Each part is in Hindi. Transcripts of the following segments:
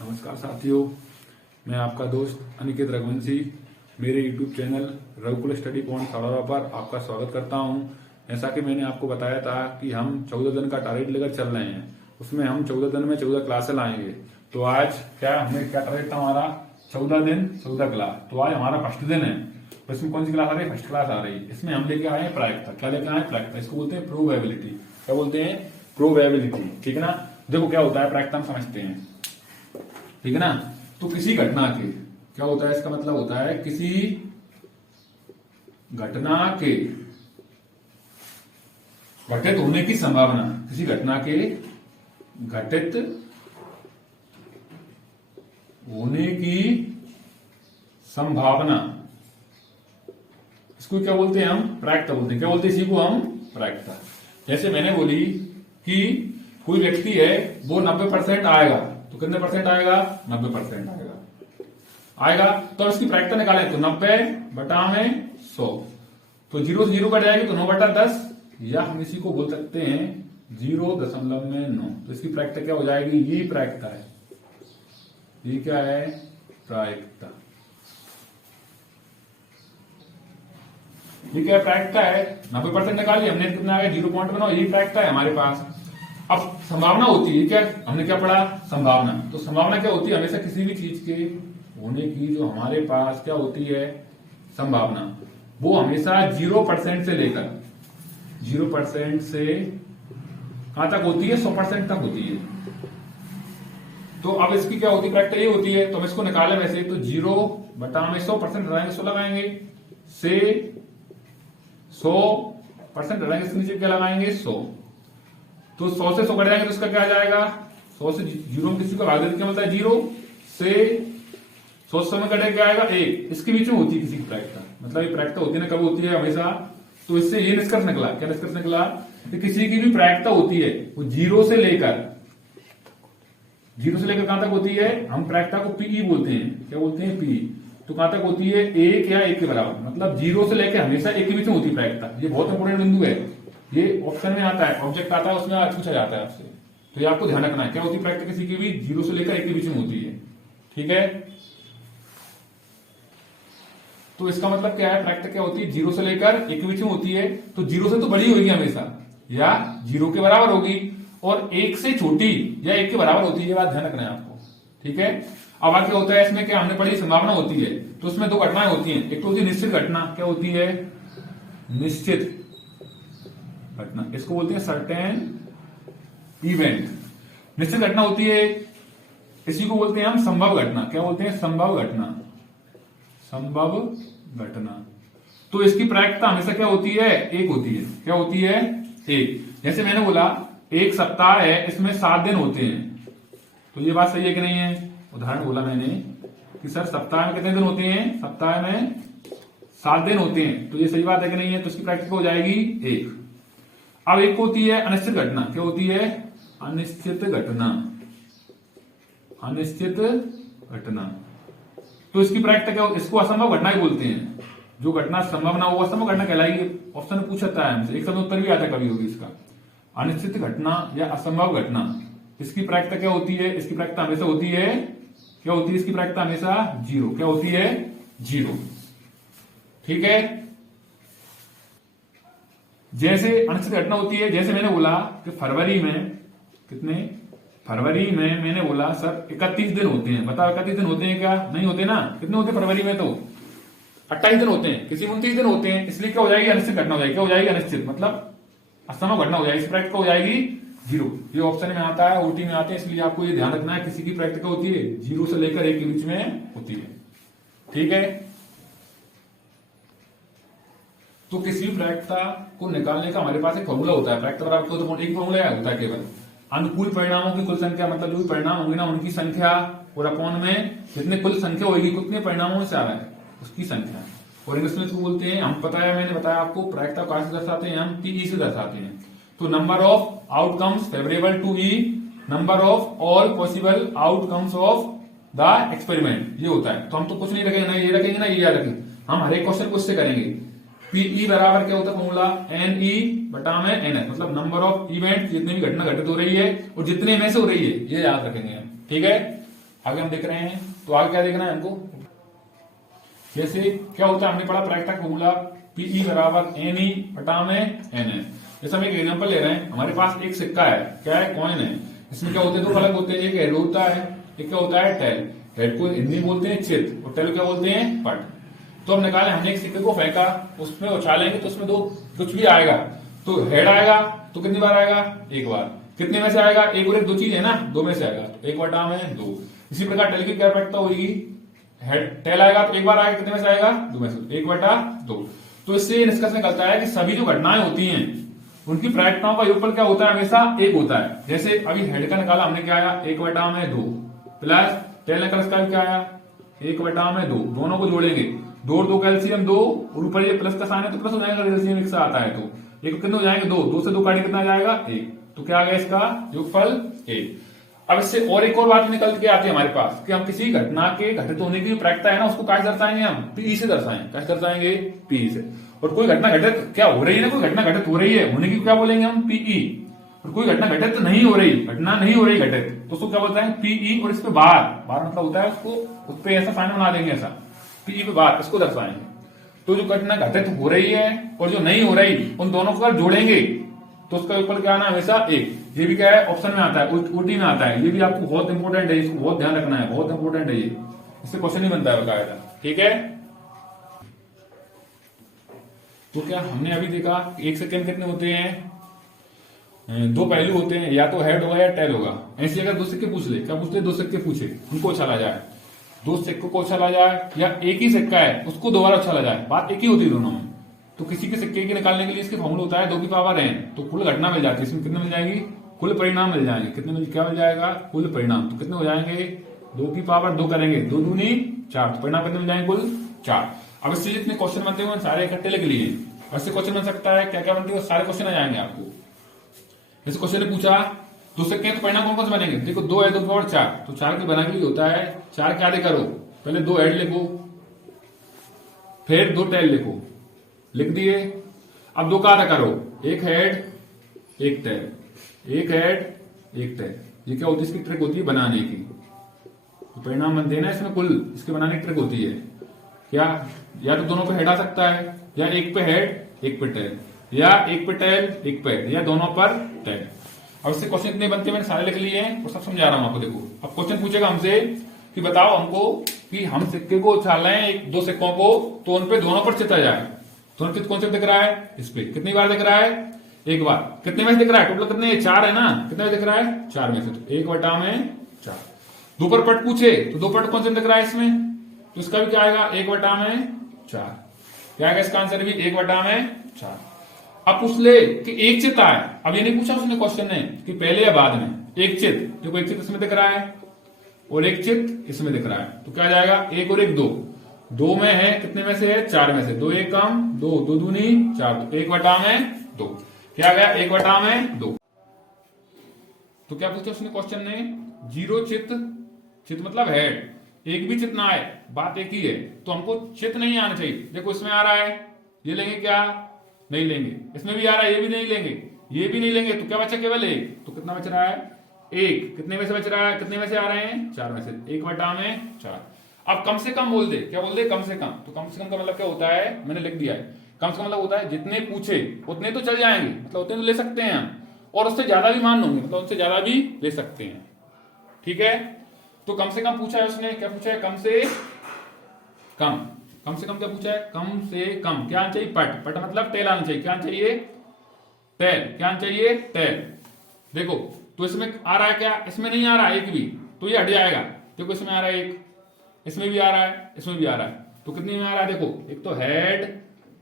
नमस्कार साथियों, मैं आपका दोस्त अनिकेत रघुवंशी मेरे YouTube चैनल रघुकुल स्टडी पॉइंट सड़ौरा पर आपका स्वागत करता हूं। जैसा कि मैंने आपको बताया था कि हम 14 दिन का टारगेट लेकर चल रहे हैं, उसमें हम 14 दिन में 14 क्लासें लाएंगे। तो आज हमें क्या टारगेट था हमारा? 14 दिन 14 क्लास। तो आज हमारा फर्स्ट दिन है। तो इसमें कौन सी क्लास आ रही है? फर्स्ट क्लास आ रही है। इसमें हम लेके आए हैं प्रायिकता। क्या लेके आए हैं? प्रायिकता। इसको बोलते हैं प्रोबेबिलिटी। क्या बोलते हैं? प्रोबेबिलिटी। ठीक है ना। देखो क्या होता है प्रायिकता, हम समझते हैं। ठीक है ना। तो किसी घटना के क्या होता है, इसका मतलब होता है किसी घटना के घटित होने की संभावना। किसी घटना के घटित होने की संभावना, इसको क्या बोलते हैं? हम प्रायिकता बोलते हैं। क्या बोलते हैं इसी को? हम प्रायिकता। जैसे मैंने बोली कि कोई व्यक्ति है, वो 90% आएगा, तो कितने परसेंट आएगा? 90% आएगा। तो इसकी प्रायिकता निकालें तो 90 बटा में 100, तो 0 से 0 कट जाएगी तो 9 बटा 10, या हम इसी को बोल सकते हैं 0.9। तो इसकी प्रायिकता क्या हो जाएगी? ये प्रायिकता है। ये क्या है? प्रायिकता। ये क्या प्रायिकता है? 90% निकाली हमने, कितना आ गया? 0.9। ये प्रायिकता है हमारे पास। अब संभावना होती है क्या? हमने क्या पढ़ा? संभावना। तो संभावना क्या होती है? हमेशा किसी भी चीज के होने की जो हमारे पास क्या होती है संभावना, वो हमेशा 0% से लेकर 0% से कहां तक होती है? 100% तक होती है। तो अब इसकी क्या होती है? प्रायिकता ये होती है। तो हम इसको निकालें वैसे तो 0 बटा में 100% लगाएंगे, 100 लगाएंगे से 100% लगाएंगे, इसके नीचे क्या लगाएंगे? 100। तो 100 से 100 कट जाएंगे तो इसका क्या आ जाएगा? 100 से 0 में किसी का भाग देते क्या मिलता है? 0 से 100 में कटे क्या आएगा? 1। इसके बीच में होती है किसी की प्रायिकता। मतलब ये प्रायिकता होती है ना, कब होती है? हमेशा। तो इससे ये निष्कर्ष निकला। क्या निष्कर्ष निकला? कि किसी की भी प्रायिकता होती है वो 0 से लेकर कहां तक होती है? हम प्रायिकता को पीई बोलते हैं। क्या बोलते हैं? पीई। तो कहां तक होती है? 1 या 1 के बराबर। मतलब 0 से लेकर हमेशा 1 के बीच में होती है प्रायिकता। ये बहुत इंपोर्टेंट बिंदु है। ये ऑप्शन में आता है, ऑब्जेक्ट आता है, उसमें पूछा जाता है आपसे। तो ये आपको ध्यान रखना है। क्या होती है प्रायिकता किसी की भी? 0 से लेकर 1 के बीच में होती है। ठीक है। तो इसका मतलब क्या है? प्रायिकता क्या होती है? 0 से लेकर 1 के बीच में होती है। तो 0 से तो बड़ी होगी हमेशा, या 0 के बराबर होगी, और 1 से छोटी या 1 के बराबर होती है। ये बात ध्यान रखना है आपको। ठीक है। अब क्या होता है इसमें? क्या हमने पढ़ी? संभावना होती है। तो उसमें दो घटनाएं होती हैं। एक तो होती है निश्चित घटना। क्या होती है? निश्चित घटना। इसको बोलते हैं सर्टेन इवेंट। निश्चित घटना होती है। इसी को बोलते हैं हम संभव घटना। क्या बोलते हैं? संभव घटना। संभव घटना। तो इसकी प्रायिकता हमेशा क्या होती है? 1 होती है। क्या होती है? 1। जैसे मैंने बोला एक सप्ताह है, इसमें 7 दिन होते हैं। तो ये बात सही है कि नहीं है? उदाहरण बोला मैंने कि सर सप्ताह में कितने दिन होते हैं? सप्ताह में 7 दिन होते हैं। तो ये सही बात है कि नहीं है? तो इसकी प्रायिकता हो जाएगी 1। अब एक होती है अनिश्चित घटना। क्या होती है? अनिश्चित घटना। अनिश्चित घटना। तो इसकी प्रायिकता क्या होती है? इसको असंभव घटना ही बोलते हैं। जो घटना संभव ना हो वो असंभव घटना कहलाएगी। ऑप्शन में पूछता है हमसे, एक समय उत्तर भी आता है कभी होगी इसका। अनिश्चित घटना या असंभव घटना, इसकी प्रायिकता क्या होती है? इसकी प्रायिकता हमेशा होती है, क्या होती है? इसकी प्रायिकता हमेशा 0। क्या होती है? 0। ठीक है। जैसे अनिश्चित घटना होती है, जैसे मैंने बोला कि फरवरी में मैंने बोला सर 31 दिन होते हैं। बताओ 31 दिन होते हैं क्या? नहीं होते ना। कितने होते हैं फरवरी में? तो 28 दिन होते हैं, किसी में 29 दिन होते हैं। इसलिए क्या हो जाएगी? अनिश्चित घटना हो जाएगी। क्या हो जाएगी? अनिश्चित मतलब असंभव घटना हो जाएगी। इस प्रायिकता हो जाएगी 0। ये ऑप्शन में आता है, ओटी में आते हैं, इसलिए आपको ये ध्यान रखना है। किसी की प्रायिकता होती है 0 से लेकर 1 के बीच में होती है। ठीक है। तो किसी भी प्रायिकता को निकालने का हमारे पास एक फॉर्मूला होता है। प्रायिकता बराबर तो एक फॉर्मूला होता है केवल, अनुकूल परिणामों की कुल संख्या, मतलब जो भी परिणाम होंगे ना उनकी संख्या, और अपॉन में जितने कुल संख्या होगी, कितने परिणामों से आ रहा है उसकी संख्या। और इंग्लिश में इसको बोलते हैं, हम मैंने बताया आपको प्रायिकता कहां से दर्शाते हैं? हम पीई से दर्शाते हैं। तो number of outcomes favourable to E, number of all possible outcomes of the experiment, ये होता है। तो हम तो कुछ नहीं रखेंगे ना, ये रखेंगे ना, ये याद रखेंगे। हम हर एक क्वेश्चन को इससे करेंगे। पीई बराबर क्या होता है फॉर्मूला? एन ई बटा में एन एस, मतलब नंबर ऑफ इवेंट, जितनी भी घटना घटित हो रही है और जितने में से हो रही है, ये याद रखेंगे हम। ठीक है। आगे हम देख रहे हैं, तो आगे क्या देखना है हमको, जैसे क्या होता है हमने पढ़ा प्रायिकता का फॉर्मूला पीई बराबर एन ई बटा में एन है। जैसे हम एक एग्जांपल ले रहे हैं, हमारे पास एक सिक्का है, क्या है, कॉइन है। इसमें क्या होते हैं, दो फलक होते हैं, एक हेड होता है, एक क्या होता है, टेल। हेड को हिंदी में बोलते हैं चित और टेल क्या बोलते हैं, पट। तो हम निकाले, हमने एक सिक्के को फेंका, उसमें उछालेंगे तो उसमें दो कुछ भी आएगा, तो हेड आएगा तो कितनी बार आएगा, एक बार। कितने में से आएगा, एक और एक दो चीज है ना, दो में से आएगा, तो एक बटा में दो। इसी प्रकार टेल की क्या प्रायिकता होगी, हेड टेल आएगा तो एक बार आएगा, कितने में से आएगा, दो में से, एक बटा दो। तो इससे निष्कर्ष निकलता है कि सभी जो घटनाएं होती हैं उनकी प्रायिकताओं का योगफल क्या होता है, हमेशा एक होता है। जैसे अभी हेड का निकाला हमने, क्या आया, एक बटा में दो, प्लस टेल निकाला इसका क्या आया, एक बटा में दो। दोनों को जोड़ेंगे, दो दो कैल्सियम दो, और ऊपर ये प्लस का साइन है तो प्लस हो जाएगा, कैल्सियम एक साथ आता है तो एक कितने हो जाएंगे, दो, दो से दो काटे कितना जाएगा, एक। तो क्या आ गया इसका योगफल एक। अब इससे और एक और बात निकल के आती है हमारे पास कि हम किसी घटना के घटित होने की प्रायिकता है ना, उसको कैसे दर्शाएंगे, हम पी से दर्शाएंगे। कैसे दर्शाएंगे, पी से। और कोई घटना घटित क्या हो रही है ना, कोई घटना घटित हो रही है, होने की क्या बोलेंगे हम, पीई। और कोई घटना घटित नहीं हो रही, घटना नहीं हो रही घटित, तो उसको क्या बोलते हैं, पीई। और इस पे बार बार मतलब होता है उसको, उस पे ऐसा साइन बना देंगे, ऐसा पीई पे बार, इसको दर्शाएंगे। तो जो घटना घटित हो रही है और जो नहीं हो रही, उन दोनों को जोड़ेंगे तो उसका योगफल क्या आना है, हमेशा एक। ये भी क्या है, ऑप्शन में आता है, ओटी में आता है। ये भी आपको बहुत इंपॉर्टेंट है, इसको बहुत ध्यान रखना है, बहुत इंपॉर्टेंट है ये, इससे क्वेश्चन नहीं बनता है बकायदा, ठीक है। तो क्या हमने अभी देखा कि एक सेकंड कितने होते हैं, दो पहलू होते हैं, या तो हेड होगा या टेल होगा। ऐसे अगर दो सिक्के पूछ ले, क्या पूछते, दो सिक्के पूछे, उनको उछाला जाए, दो सिक्कों को उछाला जाए, या एक ही सिक्का है उसको दोबारा उछाला जाए, बात एक ही होती है दोनों में। तो किसी के सिक्के की निकालने के लिए इसके फॉर्मूला होता है दो की पावर n, तो कुल घटना मिल जाती है, इसमें कितने मिल जाएगी, कुल परिणाम मिल जाएंगे। कितने मिल, क्या मिल जाएगा, कुल परिणाम। तो कितने हो जाएंगे, दो की पावर दो करेंगे, दो दूनी चार, तो परिणाम कितने मिल जाएंगे, कुल चार। अब इससे जितने क्वेश्चन बनते हैं सारे इकट्ठे लिख लिए। वैसे क्वेश्चन बन सकता है, क्या क्या बनती है, सारे क्वेश्चन आ जाएंगे आपको। जैसे क्वेश्चन ने पूछा दो सिक्के, तो परिणाम कौन कौन से बनेंगे, देखो दो है, दो पावर चार, तो चार के बनाने के लिए होता है, चार के आधे करो, पहले दो हेड लिखो, फिर दो टेल लिखो, लिख दिए। अब दो का आधा करो, एक हेड एक टेल, एक हेड एक टेल। ये क्या होती है, इसकी ट्रिक होती है बनाने की। तो परिणाम बनते हैं ना इसमें, कुल इसके बनाने की ट्रिक होती है क्या, या तो दोनों पे हेड आ सकता है, या एक पे हेड एक पे टेल, या एक पे टेल एक पे, या दोनों पर टेल। अब इससे क्वेश्चन इतने बनते हैं, मैंने सारे लिख लिए हैं और सब समझा रहा हूं आपको। देखो अब क्वेश्चन पूछेगा हमसे कि बताओ हमको कि हम सिक्के को उछाल रहे हैं, एक दो सिक्कों को, तो उन पे दोनों पर चिता जाए। दोनों चित्र कौन से दिख रहा है, इस पे कितनी बार दिख रहा है, एक बार। कितने में से दिख रहा है, टोटल कितने, चार है ना, कितने में दिख रहा है, चार में से, तो एक बटा में चार। दो पर पट पूछे तो दो पट कौन से दिख रहा है इसमें, तो इसका भी क्या आएगा, एक बटा में चार। क्या आएगा इसका आंसर भी, एक बटा में चार। अब पूछ ले कि एक चित आए, अब ये नहीं पूछा उसने क्वेश्चन ने कि पहले या बाद में, एक चित, देखो एक चित इसमें दिख रहा है और एक चित इसमें दिख रहा है, तो क्या जाएगा, एक और एक दो, दो में है, कितने में से है, चार में से, दो एक कम, दो, दो दूनी चार, तो एक बटा में दो। क्या गया, एक बटा में दो। तो क्या पूछा उसने क्वेश्चन ने, जीरो चित, चित मतलब हेड, एक भी चित ना आए, बात एक ही है, तो हमको चित नहीं आना चाहिए। देखो इसमें आ रहा है, ये लेंगे क्या, नहीं लेंगे, इसमें भी आ रहा है, ये भी नहीं लेंगे, ये भी नहीं लेंगे, तो क्या बचा, केवल एक, तो कितना बच रहा है, एक। कितने में से बच रहा है, कितने में से आ रहे हैं, चार में से, एक बटा में चार। अब कम से कम बोल दे, क्या बोल दे, कम से कम। तो कम से कम का मतलब क्या होता है, मैंने लिख दिया है, कम से कम मतलब होता है जितने पूछे उतने तो चल जाएंगे, मतलब उतने तो ले सकते हैं हम, और उससे ज्यादा भी मान लूंगे, मतलब उससे ज्यादा भी ले सकते हैं, ठीक है। तो कम से कम पूछा है उसने, क्या पूछा है, कम से कम। कम से कम क्या पूछा है, कम से कम क्या आना चाहिए, पट, पट मतलब टेल आना चाहिए, क्या आना चाहिए, टेल, क्या आना चाहिए, टेल। देखो तो इसमें आ रहा है क्या, इसमें नहीं आ रहा है एक भी, तो ये हट जाएगा। देखो इसमें आ रहा है एक, इसमें भी आ रहा है, इसमें भी आ रहा है, तो कितने में आ रहा है, देखो एक तो हेड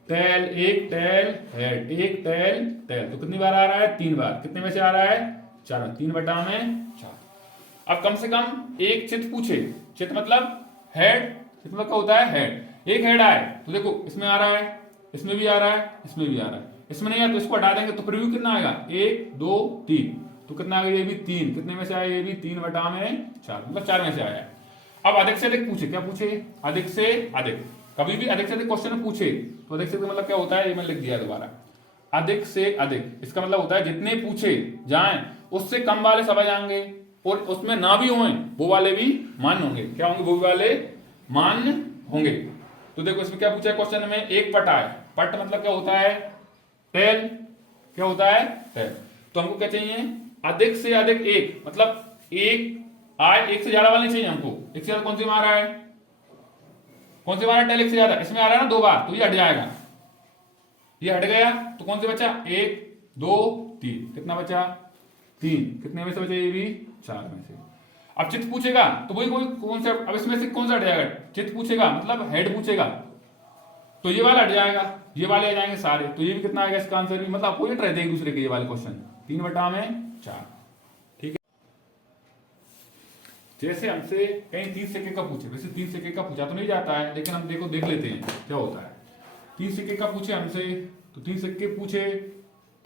टेल, एक टेल हेड, एक टेल टेल, तो कितनी बार आ रहा है, तीन बार। कितने में से आ रहा है, चार में, तीन बटा में चार। अब कम से कम एक चित पूछे, चित मतलब हेड, चित मतलब क्या होता है, हेड। एक हेड आए तो देखो इसमें आ रहा है, इसमें भी आ रहा है, इसमें भी आ रहा है, इसमें नहीं आया तो इसको हटा देंगे, तो प्रीव्यू कितना आएगा, एक दो तीन, तो कितना आ गया, ये भी तीन। कितने में से आया, ये भी तीन बटा में चार, मतलब चार में से आया। अब अधिक से अधिक पूछे, क्या पूछे, अधिक से अधिक। कभी भी अधिक से अधिक क्वेश्चन पूछे तो अधिक से अधिक मतलब क्या होता है, ये मैंने लिख दिया दोबारा, अधिक से अधिक, इसका मतलब होता है जितने पूछे जाएं उससे कम वाले सब आ जाएंगे, और उसमें ना भी हों वो वाले भी मान्य होंगे। क्या होंगे? वो वाले मान्य होंगे। तो देखो इसमें क्या पूछा है क्वेश्चन में, एक पट आए। पट मतलब क्या होता है? टेल। क्या होता है? टेल। तो हमको क्या चाहिए? अधिक से अधिक एक, मतलब एक आए, एक से ज्यादा वाले नहीं चाहिए हमको। एक से ज्यादा कौन सी में आ रहा है? कौन सी बार टेल एक से ज्यादा? इसमें आ रहा है ना 2 बार, तो ये हट जाएगा। ये हट गया तो कौन से बचा? 1 2 3। कितना बचा? 3। कितने में से बचा? ये भी 4 में से। अब चित्त पूछेगा तो वही कोई कौन सा, अब इसमें से कौन सा हट जाएगा? चित्त पूछेगा मतलब हेड पूछेगा तो ये वाला हट जाएगा, ये वाले आ जाएंगे सारे। तो ये भी कितना आएगा इसका आंसर भी, मतलब अपोजिट रहते हैं एक दूसरे के ये वाले क्वेश्चन। 3/4। ठीक है। जैसे हमसे कहीं 30 सिक्के का पूछे, वैसे 30 सिक्के का पूछा तो नहीं जाता है, लेकिन हम देखो देख लेते हैं क्या होता है। 30 सिक्के का पूछे हमसे, तो 30 सिक्के पूछे,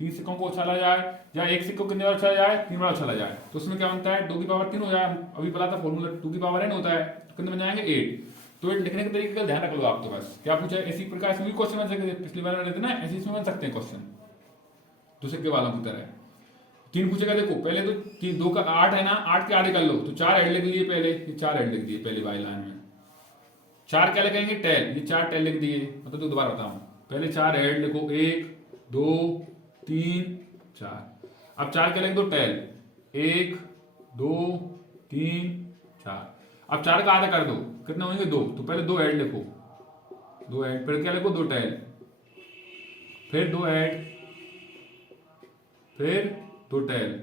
30 सिक्कों को उछाला जाए, या एक सिक्को कितने बार उछाला जाए? 3 बार उछाला जाए। तो उसमें क्या बनता है? 2 की पावर 3 हो जाए। अभी बोला था फॉर्मूला 2 की पावर n होता है, तो कितने बन जाएंगे? 8। तो 8 लिखने के तरीके का ध्यान रख लो आप। तो बस क्या पूछा है, इसी प्रकार इसमें भी क्वेश्चन बन सकते, पिछली बार रहते ना ऐसे इसमें बन सकते हैं क्वेश्चन, तो सिक्के वालों की तरह। 3 पूछेगा, देखो पहले तो 3 2 का 8 है ना, 8 के आधे कर लो, तो 4 हेड लिख दिए पहले, ये 4 हेड लिख दिए पहले वाली लाइन में। 4 क्या लिखेंगे? टेल। ये 4 टेल लिख दिए। मतलब तो दोबारा बताऊं, पहले 4 हेड लिखो, 1 2 3 4। अब 4 क्या लिख दो? टेल। 1 2 3 4। अब 4 का आधा कर दो, कितने होंगे? 2। तो पहले 2 हेड लिखो, 2 हेड, फिर क्या लिखो? 2 टेल, फिर 2 हेड, फिर 2 टेल।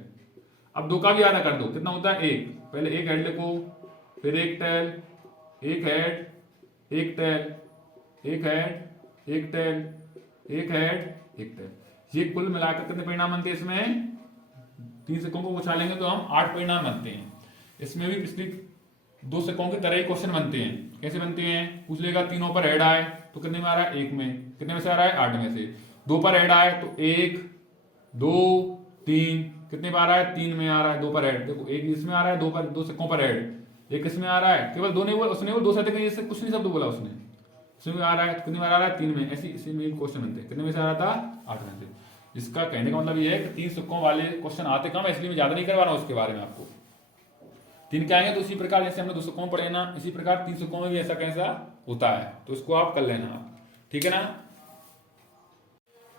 अब 2 का भी आधा कर दो, कितना होता है? 1। पहले 1 हेड लिखो, फिर 1 tail, 1 head, 1 tail, 1 head, 1 tail, 1 head, 1 tail. ये कुल मिलाकर कितने परिणाम बनते हैं इसमें? 3 सिक्कों को उछालेंगे तो हम 8 परिणाम बनते हैं। इसमें भी पिछली 2 सिक्कों की तरह ही क्वेश्चन बनते हैं। कैसे बनते हैं? पूछ लेगा तीनों पर हेड आए तो कितने में आ रहा है? 1 में। कितने में से आ रहा है? 8 में से। 2 पर हेड आए तो 1 2 3। कितने में आ रहा है? 3 में आ रहा है। 2 पर हेड, देखो 1 इसमें आ रहा है, 2 पर 2 सिक्कों पर हेड, 1 इसमें आ रहा है। केवल 2 नहीं बोला उसने, वो 2 शब्द कहीं कुछ नहीं शब्द बोला उसने। इसमें आ रहा है, कितने में आ रहा है? 3 में। ऐसी इसी में क्वेश्चन बनते हैं। कितने में से आ रहा था? 8 में से। इसका कहने का मतलब ये है कि 3 सिक्कों वाले क्वेश्चन आते कम है, इसलिए मैं ज्यादा नहीं करवा रहा हूं उसके बारे में आपको। 3 क्या आएंगे? तो इसी प्रकार जैसे हमने 2 सिक्कों में पढ़े ना, इसी प्रकार 3 सिक्कों में भी ऐसा कैसा होता है, तो इसको आप कर लेना आप। ठीक है ना।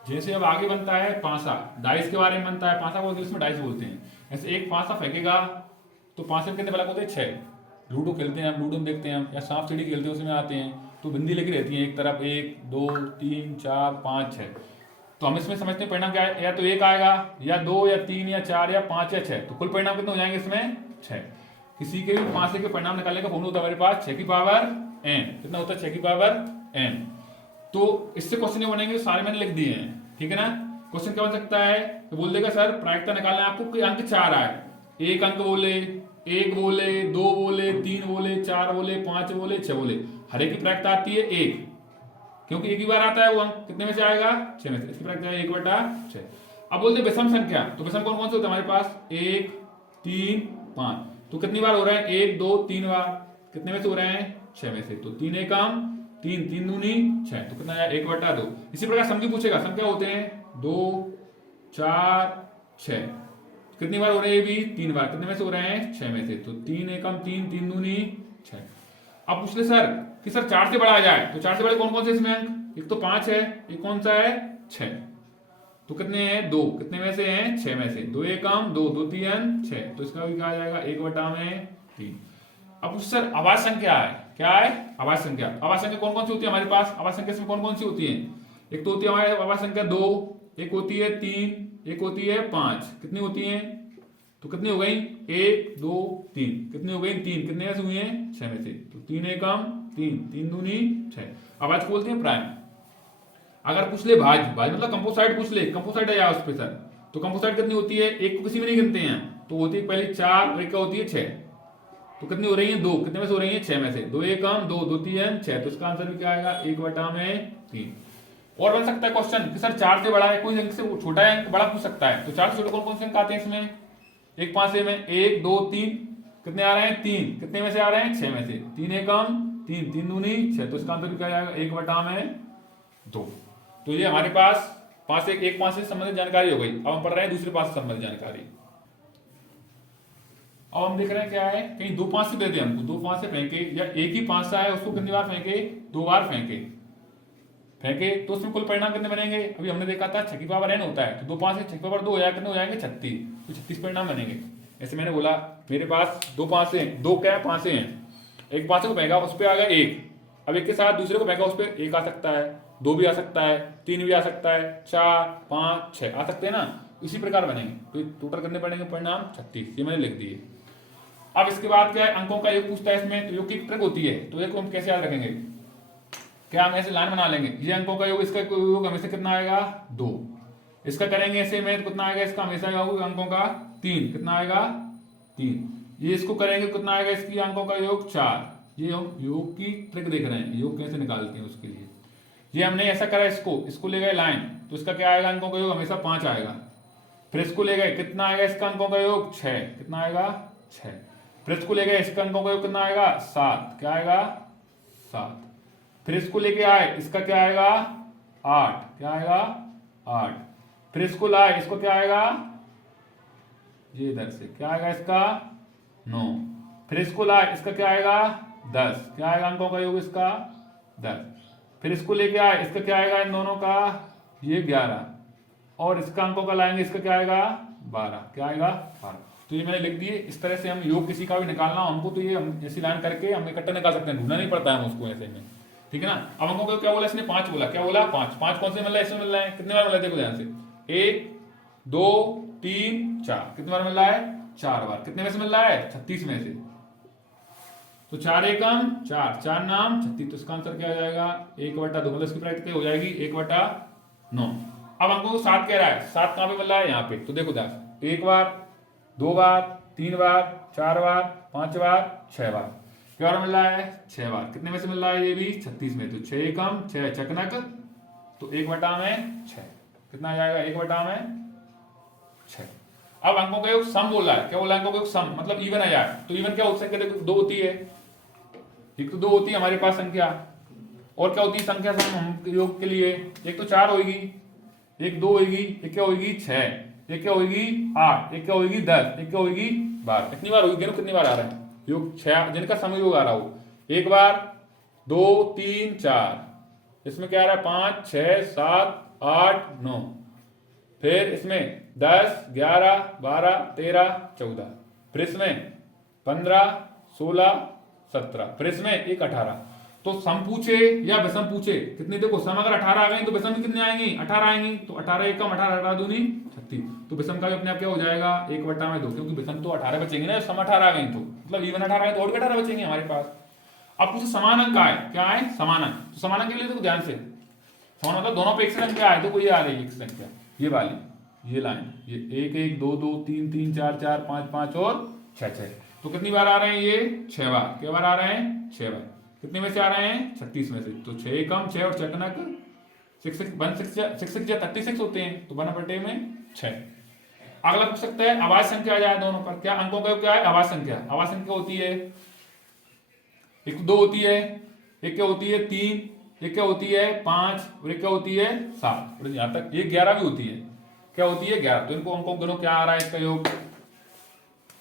जैसे अब आगे बनता है पांसा, डाइस के बारे में बनता है। पांसा को इंग्लिश में डाइस बोलते हैं। ऐसे एक पांसा फेंकेगा तो पांसे में कितने बलक होते हैं? 6। लूडो खेलते हैं हम, लूडो में देखते हैं हम, या सांप सीढ़ी खेलते हैं उसमें आते हैं, तो बिंदी लगी रहती है एक तरफ, 1 2 3 4 5 6। तो हम इसमें समझते हैं परिणाम क्या है, या तो 1 आएगा, या 2 या 3 या 4 या 5 या 6। तो कुल परिणाम कितने हो जाएंगे इसमें? 6। किसी के भी पांसे के परिणाम निकालने का फॉर्मूला होता है हमारे पास 6 की पावर n। कितना होता है? 6 की पावर n। तो इससे क्वेश्चन ये बनेंगे, सारे मैंने लिख दिए हैं। ठीक है ना। क्वेश्चन क्या बन सकता है? तो बोल देगा सर प्रायिकता निकालना है आपको कि अंक 4 आए, 1 अंक बोले, 1 बोले, 2 बोले, 3 बोले, 4 बोले, 5 बोले, 6 बोले। हर एक की प्रायिकता आती है 1, क्योंकि एक ही बार आता है वो अंक। कितने में से आएगा? 6 में से। इसकी प्रायिकता है 1/6। अब बोलते विषम संख्या, तो विषम कौन कौन से होते हैं हमारे पास? 1 3 5। तो कितनी बार हो रहा है? 1 2 3 बार। कितने में से हो रहे हैं? 6 में से। तो 3 एकम 3, 3 दूनी 6, तो कितना है? 1/2। इसी प्रकार सम की पूछेगा, सम क्या होते हैं? 2 4 6। कितनी बार हो रहे हैं? ये भी 3 बार। कितने में से हो रहे हैं? 6 में से। तो 3 एकम 3, 3 दूनी 6। अब पूछ ले सर कि सर 4 से बड़ा आ जाए, तो 4 से बड़े कौन कौन से इसमें अंक? एक तो 5 है, एक कौन सा है? 6। तो कितने हैं? 2। कितने में से हैं? 6 में से। 2 एकम 2, 2 3 6। तो इसका भी क्या आ जाएगा? 1/3। अब सर आवाज संख्या है, क्या है? आवाज संख्या। आवाज संख्या कौन कौन सी होती है हमारे पास? आवाज संख्या इसमें कौन कौन सी होती है? एक तो होती है हमारे आवाज संख्या 2, एक होती है 3, एक होती है 5। कितनी होती है? तो कितनी हो गई? 1 2 3। कितनी हो गई? 3। कितने में से हुई है? 6 में से। तो 3 एकम 3, 3 दूनी 6। आवाज को बोलते हैं प्राइम। अगर पूछ ले भाज, भाज मतलब कंपोसाइट पूछ ले, कंपोसाइट है उस पे सर, तो कंपोसाइट कितनी होती है? एक को किसी में नहीं गिनते हैं, तो होती है पहले 4 और एक का होती है 6। तो कितनी हो रही है? 2। कितने में से हो रही है? 6 में से। 2 एकम 2, 2 3 6। तो इसका आंसर भी क्या आएगा? 1/3। और बन सकता है क्वेश्चन कि सर 4 से बड़ा है, कोई अंक से छोटा है, अंक बड़ा पूछ सकता है। तो 4 से छोटे कौन कौन से अंक आते हैं इसमें? एक पांसे में 1 2 3। कितने आ रहे हैं? 3। कितने में से आ रहे हैं? 6 में से। 3 एकम 3, 3 दूनी 6। तो इसका आंसर भी क्या आएगा? 1/2। तो ये हमारे पास एक पांच से संबंधित जानकारी हो गई। अब हम पढ़ रहे हैं दूसरे पास से संबंधित जानकारी। अब हम देख रहे हैं क्या है, कहीं 2 5 से दे दे हमको, 2 5 से फेंके, या एक ही 5 सा है उसको कितनी बार फेंके, 2 बार फेंके तो उसमें कुल परिणाम कितने बनेंगे। अभी हमने देखा था 6 की पावर n होता है, तो 2 5 से 6 की पावर 2 हो जाएगा, कितने हो जाएंगे 36, तो 36 परिणाम बनेंगे। ऐसे मैंने बोला मेरे पास 2 5 से 2 क्या है 5 से हैं, एक 5 को फेंका उस पर आ गया 1, अब एक के साथ दूसरे को फेंका उस पर 1 आ सकता है, 2 भी आ सकता है, 3 भी आ सकता है, 4 5 6 आ सकते हैं ना, इसी प्रकार बनेंगे। तो टोटल कितने पड़ेंगे परिणाम 36, ये मैंने लिख दिए। अब इसके बाद क्या है, अंकों का योग पूछता है इसमें, तो योग की ट्रिक होती है, तो देखो हम कैसे याद रखेंगे, क्या हम ऐसे लाइन बना लेंगे, ये अंकों का योग, इसका योग हमेशा कितना आएगा 2, इसका करेंगे ऐसे में तो कितना आएगा, इसका हमेशा योग अंकों का 3, कितना आएगा 3, ये इसको करेंगे कितना आएगा, इसकी अंकों का योग 4। ये हम योग की ट्रिक देख रहे हैं, योग कैसे निकालते हैं उसके लिए। ये हमने ऐसा करा, इसको ले गए लाइन, तो इसका क्या आएगा, अंकों का योग हमेशा 5 आएगा। फिर इसको ले गए, कितना आएगा इसका अंकों का योग 6, कितना आएगा 6। फिर इसको ले गए, इसका अंकों का योग कितना आएगा 7, क्या आएगा 7। फिर इसको लेके आए, इसका क्या आएगा 8, क्या आएगा 8। फिर इसको लाए, इसको क्या आएगा, ये इधर से क्या आएगा इसका 9। फिर इसको लाए, इसका क्या आएगा 10, क्या आएगा अंकों का योग इसका 10। फिर इसको लेके आए, इसका क्या आएगा इन दोनों का ये 11, और इसका अंकों का लाएंगे, इसका क्या आएगा 12, क्या आएगा 12। तो ये मैंने लिख दिए। इस तरह से हम योग किसी का भी निकालना हमको, तो ये हम ऐसी लाइन करके हम इकट्ठा निकाल सकते हैं, ढूंढना नहीं पड़ता है उसको ऐसे में, ठीक है ना। अब अंकों को क्या बोला इसने 5 बोला, क्या बोला 5, 5 कौन से मिल रहा है, इसमें मिल रहा है, कितने बार मिल रहा है देखो ध्यान से, 1 2 3 4, कितने बार मिल रहा है 4 बार। कितने में से मिल रहा है 36 में से, तो 4 एकम 4, 4 नाम 36, तो इसका आंसर क्या आ जाएगा 1/2, मतलब इसकी प्रैक्टिस हो जाएगी 1/9। अब हमको 7 कह रहा है, 7 कहां पे मिल रहा है यहाँ पे, तो देखो ध्यान, 1 बार 2 बार 3 बार 4 बार 5 बार 6 बार, क्या बार मिल रहा है 6 बार। कितने में से मिल रहा है, ये भी 36 में, तो 6 एकम 6 चकनक, तो 1/6, कितना आ जाएगा 1/6। अब अंकों का योग सम बोल रहा है, क्या बोला अंकों का योग सम, मतलब इवन आ जाए, तो इवन क्या हो सकता है, देखो 2 होती है, एक तो 2 होती है हमारे पास संख्या, और क्या होती है संख्या सम हम योग के लिए, एक तो 4 होगी, एक 2 होगी, एक क्या होगी 6, एक क्या होगी 8, एक क्या होगी 10, एक क्या होगी 12, कितनी बार होगी, गिनो कितनी बार आ रहा है योग 6, जिनका सम योग आ रहा हो, 1 बार 2 3 4, इसमें क्या आ रहा है 5 6 7 8 9, फिर इसमें 10 11 12 13 14, फिर इसमें 15 16 17, फिर इसमें एक 18। तो सम पूछे या विषम पूछे, कितनी देखो सम अगर 18 आ गई तो विषम कितने आएंगी 18 आएंगी, तो 18 एकम 18 18 दूनी 36, तो विषम का भी अपने आप क्या हो जाएगा 1/2, क्योंकि विषम तो 18 बचेंगे ना, सम 18 आ गई तो मतलब इवन 18 है तो और भी 18 बचेंगे हमारे पास। अब कुछ समान अंक आए, क्या आए समान अंक, तो समान अंक के लिए देखो ध्यान से, समान मतलब दोनों पे एक से संख्या आए, तो कोई आ रही है एक संख्या, ये वाली ये लाइन, ये 1 1 2 2 3 3 4 4 5 5 और 6 6, तो कितनी बार आ रहे हैं ये 6 बार, क्या बार आ रहे हैं 6 बार। कितने में से आ रहे हैं 36 में से, तो 6 एकम 6 और चकनक 6 36 होते हैं, तो 1/6। अगला पूछ सकते हैं आवाज संख्या आ जाए दोनों पर, क्या अंकों का क्या है आवाज संख्या, आवाज संख्या होती है एक तो 2 होती है, एक क्या होती है 3, एक क्या होती है 5 और एक क्या होती है 7, और यहां तक एक 11 भी होती है, क्या होती है 11। तो इनको अंकों दोनों क्या आ रहा है इसका योग,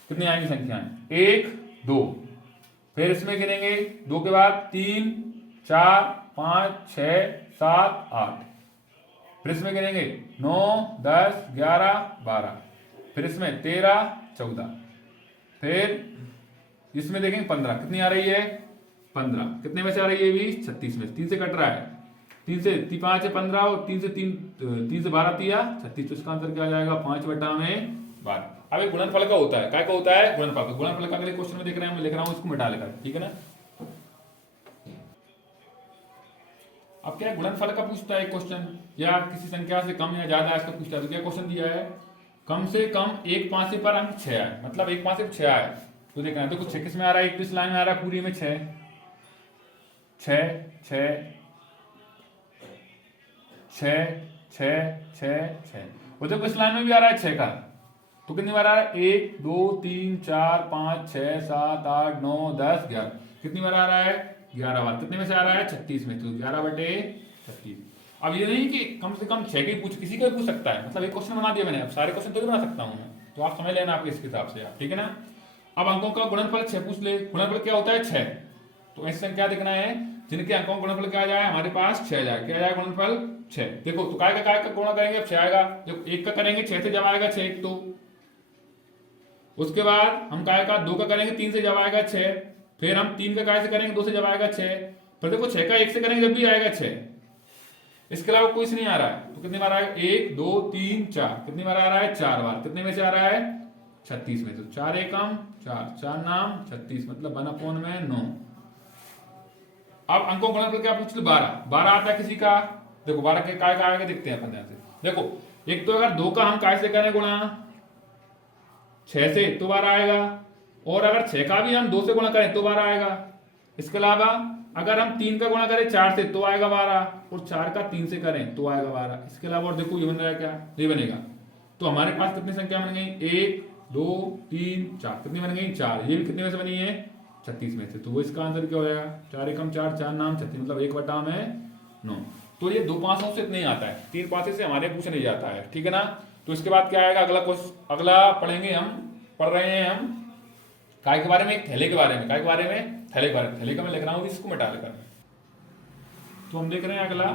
कितनी आएंगी संख्याएं 1 2, फिर इसमें गिनेंगे 2 के बाद 3 4 5 6 7 8, फिर इसमें गिनेंगे 9 10 11 12, फिर इसमें 13 14, फिर इसमें देखेंगे 15, कितनी आ रही है 15, कितने में से आ रही है भी 36 में, 3 से कट रहा है, 3 से 5 है 15 और 3 से 12 तिया 36, तो इसका आंसर क्या आ जाएगा 5/12। अब एक गुणनफल का होता है, क्या का होता है गुणनफल, गुणनफल का अगले क्वेश्चन में देख रहे हैं, मैं लिख रहा हूं इसको मिटा लेकर, ठीक है ना। अब क्या गुणनफल का पूछता है क्वेश्चन, या किसी संख्या से कम या ज्यादा इसका पूछता है, तो क्या क्वेश्चन दिया है कम से कम 1 5 पर अंक 6 आए, मतलब 1 5 6 आए, तो देखना है तो कुछ 6 किस में आ रहा है, 21 लाइन में आ रहा है पूरी में 6 6 6 6 6 6 6, वो देखो इस लाइन में भी आ रहा है 6 का, तो कितनी बार आ रहा है 1 2 3 4 5 6 7 8 9 10 11, कितनी बार आ रहा है 11 बार। कितने में से आ रहा है 36 में, तो 11/36। अब ये नहीं कि कम से कम 6 के पूछ, किसी का भी पूछ सकता है, मतलब एक क्वेश्चन बना दिया मैंने, अब सारे क्वेश्चन तो नहीं बना सकता हूं मैं, तो आप समझ लेना आपके इस हिसाब से आप, ठीक है ना। अब अंकों का गुणनफल 6 पूछ ले। गुणनफल क्या होता है? 6। तो ऐसी संख्या देखना है जिनके अंकों का गुणनफल क्या आ जाए, हमारे पास 6 जाए। क्या जाए गुणनफल? 6। देखो तो काय का गुणा करेंगे, अब 6 आएगा। जब 1 का करेंगे 6 से जब आएगा 6 एक तो। उसके बाद हम काय का 2 का करेंगे 3 से जब आएगा 6। फिर हम 3 का काय से करेंगे 2 से जब आएगा 6। फिर देखो 6 का 1 से करेंगे जब भी आएगा 6। इसके अलावा कोई से नहीं आ रहा है। तो कितनी बार आएगा? 1 2 3 4। कितनी बार आ रहा है? 4 बार। कितने में से आ रहा है? 36 में। तो 4 एकम 4, 4 नाम 36, मतलब 1/9। अब अंकों का गुणनफल क्या पूछ लो? 12। 12 आता है किसी का? देखो 12 के काय का आएगा, देखते हैं अपन ध्यान से। देखो एक तो अगर 2 का हम काय से करें गुणा 6 से तो 12 आएगा, और अगर 6 का भी हम 2 से गुणा करें तो 12 आएगा। इसके अलावा अगर हम 3 का गुणा करें 4 से तो आएगा 12, और 4 का 3 से करें तो आएगा 12। इसके अलावा और देखो ये बन रहा है क्या? ये बनेगा। तो हमारे पास कितनी संख्या बन गई? 1 2 3 4। कितनी बन गई? 4। ये भी कितने में से बनी है? 36 में से। तो वो इसका आंसर क्या हो जाएगा? 4 एकम 4, 4 नाम 36, मतलब 1/9। तो ये 2 पांचों से नहीं आता है, 3 पांचों से हमारे पूछ नहीं जाता है, ठीक है ना। तो इसके बाद क्या आएगा? अगला पढ़ेंगे हम, पढ़ रहे हैं हम काय के बारे में, एक थैले के बारे में। काय के बारे में? थैले के बारे में। थैले का मैं लिख रहा हूँ, इसको मिटा लेकर। तो हम देख रहे हैं अगला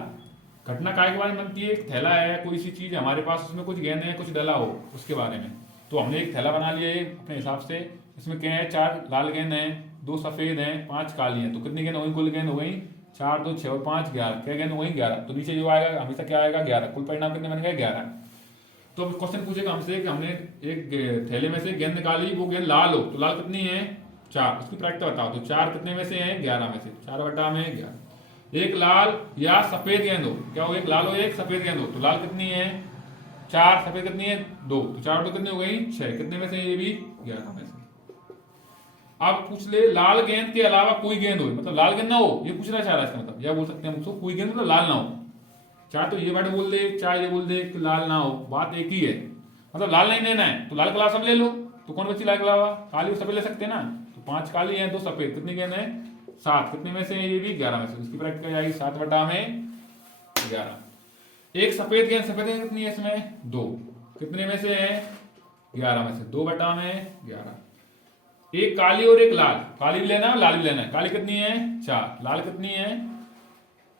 घटना काय के बारे में बनती है। एक थैला है, कोई सी चीज हमारे पास, उसमें कुछ गेंद है, कुछ डला हो, उसके बारे में। तो हमने एक थैला बना लिया है अपने हिसाब से। इसमें क्या है? 4 लाल गेंद है, 2 सफेद है, 5 काली है। तो कितनी गेंद हो गई? कुल गेंद हो गई 4 2 6 और 5 11। क्या गेंद हो गई? 11। तो नीचे जो आएगा हमेशा क्या आएगा? 11। कुल परिणाम कितने बन गए? 11। तो अब क्वेश्चन पूछेगा हमसे कि हमने एक थैले में से गेंद निकाली, वो गेंद लाल हो, तो लाल कितनी है? 4। उसकी प्रायिकता बताओ। तो 4 कितने में से है? 11 में से। 4/11। एक लाल या सफेद गेंद हो, क्या हो? एक लाल हो एक सफेद गेंद हो, तो लाल कितनी है? 4, सफेद कितनी है? 2। तो 4 कितनी हो गई? 6। कितने में से? ये भी 11 में से। अब पूछ ले लाल गेंद के अलावा कोई गेंद हो, मतलब लाल गेंद ना हो, ये पूछना चाह रहा है इसका मतलब। या बोल सकते हैं उसको कोई गेंद मतलब लाल ना हो। चाहे तो ये वर्ड बोल दे, चाहे ये बोल दे कि लाल ना हो, बात एक ही है। मतलब लाल नहीं लेना है तो लाल कलर सब ले लो। तो कौन बची लाल कलर? काली और सफेद ले सकते हैं ना। तो 5 काली है, 2 सफेद। कितनी गेंद है? 7। कितने में से? ये भी 11 में से। इसकी प्रायिकता जाएगी 7/11। एक सफेद गेंद, सफेद गेंद कितनी है इसमें? 2। कितने में से है? 11 में से। 2/11। एक काली और एक लाल, काली भी लेना लाल भी लेना है। काली कितनी है? 4। लाल कितनी है?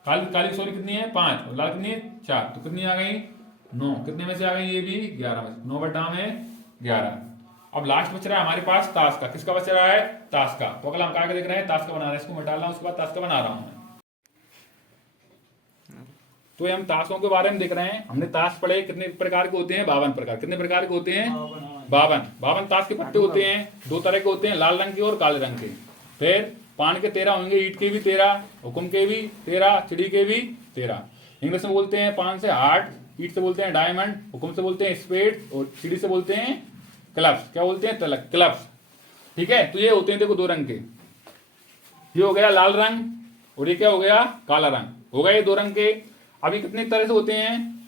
काली सॉरी कितनी है? 5। और लाल कितनी है? 4। तो कितनी आ गई? 9। कितने में से आ गई? ये भी 11 में से। 9/11। अब लास्ट बच रहा है हमारे पास ताश का। किसका बच रहा है? ताश का। तो अगला हम क्या देख रहे हैं? ताश का बना रहे हैं। इसको मिटा रहा हूं, उसके बाद ताश का बना रहा हूं। तो ये हम ताशों के बारे में देख रहे हैं। हमने ताश पढ़े, कितने प्रकार के होते हैं? 52 प्रकार। कितने प्रकार के होते हैं? 52 ताश के पत्ते होते हैं। 2 तरह के होते हैं, लाल रंग के और काले रंग के। फिर पान के 13 होंगे, ईंट के भी 13, हुक्म के भी 13, चिड़ी के भी 13। इंग्लिश में बोलते हैं पान से हार्ट, ईंट से बोलते हैं डायमंड, हुक्म से बोलते हैं स्पेड, और चिड़ी से बोलते हैं क्लब्स। क्या बोलते हैं? तलक, क्लब्स। ठीक है। तो ये होते हैं देखो 2 रंग के। ये हो गया लाल रंग, और ये क्या हो गया? काला रंग हो गया। ये 2 रंग के। अभी कितने तरह से होते हैं?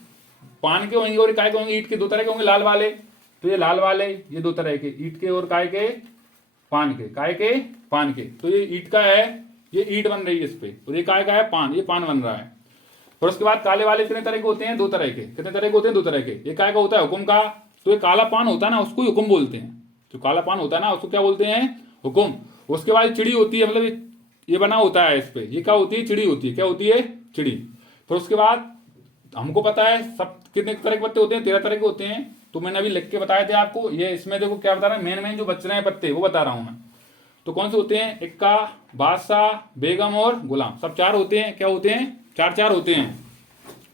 पान के होंगे और काय के होंगे, ईंट के 2 तरह के होंगे, लाल वाले। तो ये लाल वाले, ये 2 तरह के, ईंट के और काय के? पान के। काय के? पान के। तो ये ईंट का है, ये ईंट बन रही है इस पे, और ये काय का है? पान, ये पान बन रहा है। और उसके बाद काले वाले कितने तरह के होते हैं? 2 तरह के। कितने तरह के होते हैं? 2 तरह के। ये काय का होता है? हुक्म का। तो ये काला पान होता है ना, उसको हुक्म बोलते हैं। जो काला पान होता है ना, उसको क्या बोलते हैं? हुक्म। उसके बाद चिड़ी होती है, मतलब ये बना होता है इस पे, ये क्या होती है? चिड़ी होती है। क्या होती है? चिड़ी। फिर उसके बाद हमको पता है सब कितने तरह के पत्ते होते हैं? 13 तरह के होते हैं। तो मैंने अभी लिख के बताए थे आपको। ये इसमें देखो क्या बता रहा है, मेन जो बच रहे हैं पत्ते वो बता रहा हूं मैं। तो कौन से होते हैं? इक्का, बादशाह, बेगम और गुलाम। सब 4 होते हैं। क्या होते हैं? 4 होते हैं।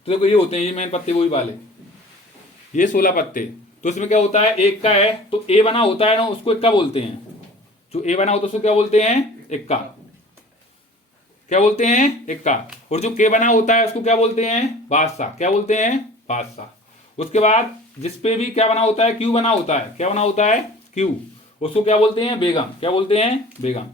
तो देखो ये होते हैं, ये मेन पत्ते वही वाले, ये 16 पत्ते। तो इसमें क्या होता है? एक का है तो ए बना होता है ना, उसको इक्का बोलते हैं। जो ए बना होता है उसको क्या बोलते हैं? इक्का। क्या बोलते हैं? इक्का। और जो के बना होता है उसको क्या बोलते हैं? बादशाह। क्या बोलते हैं? बादशाह। उसके बाद जिसपे भी क्या बना होता है? क्यू बना होता है। क्या बना होता है? क्यू। उसको क्या बोलते हैं? बेगम। क्या बोलते हैं? बेगम।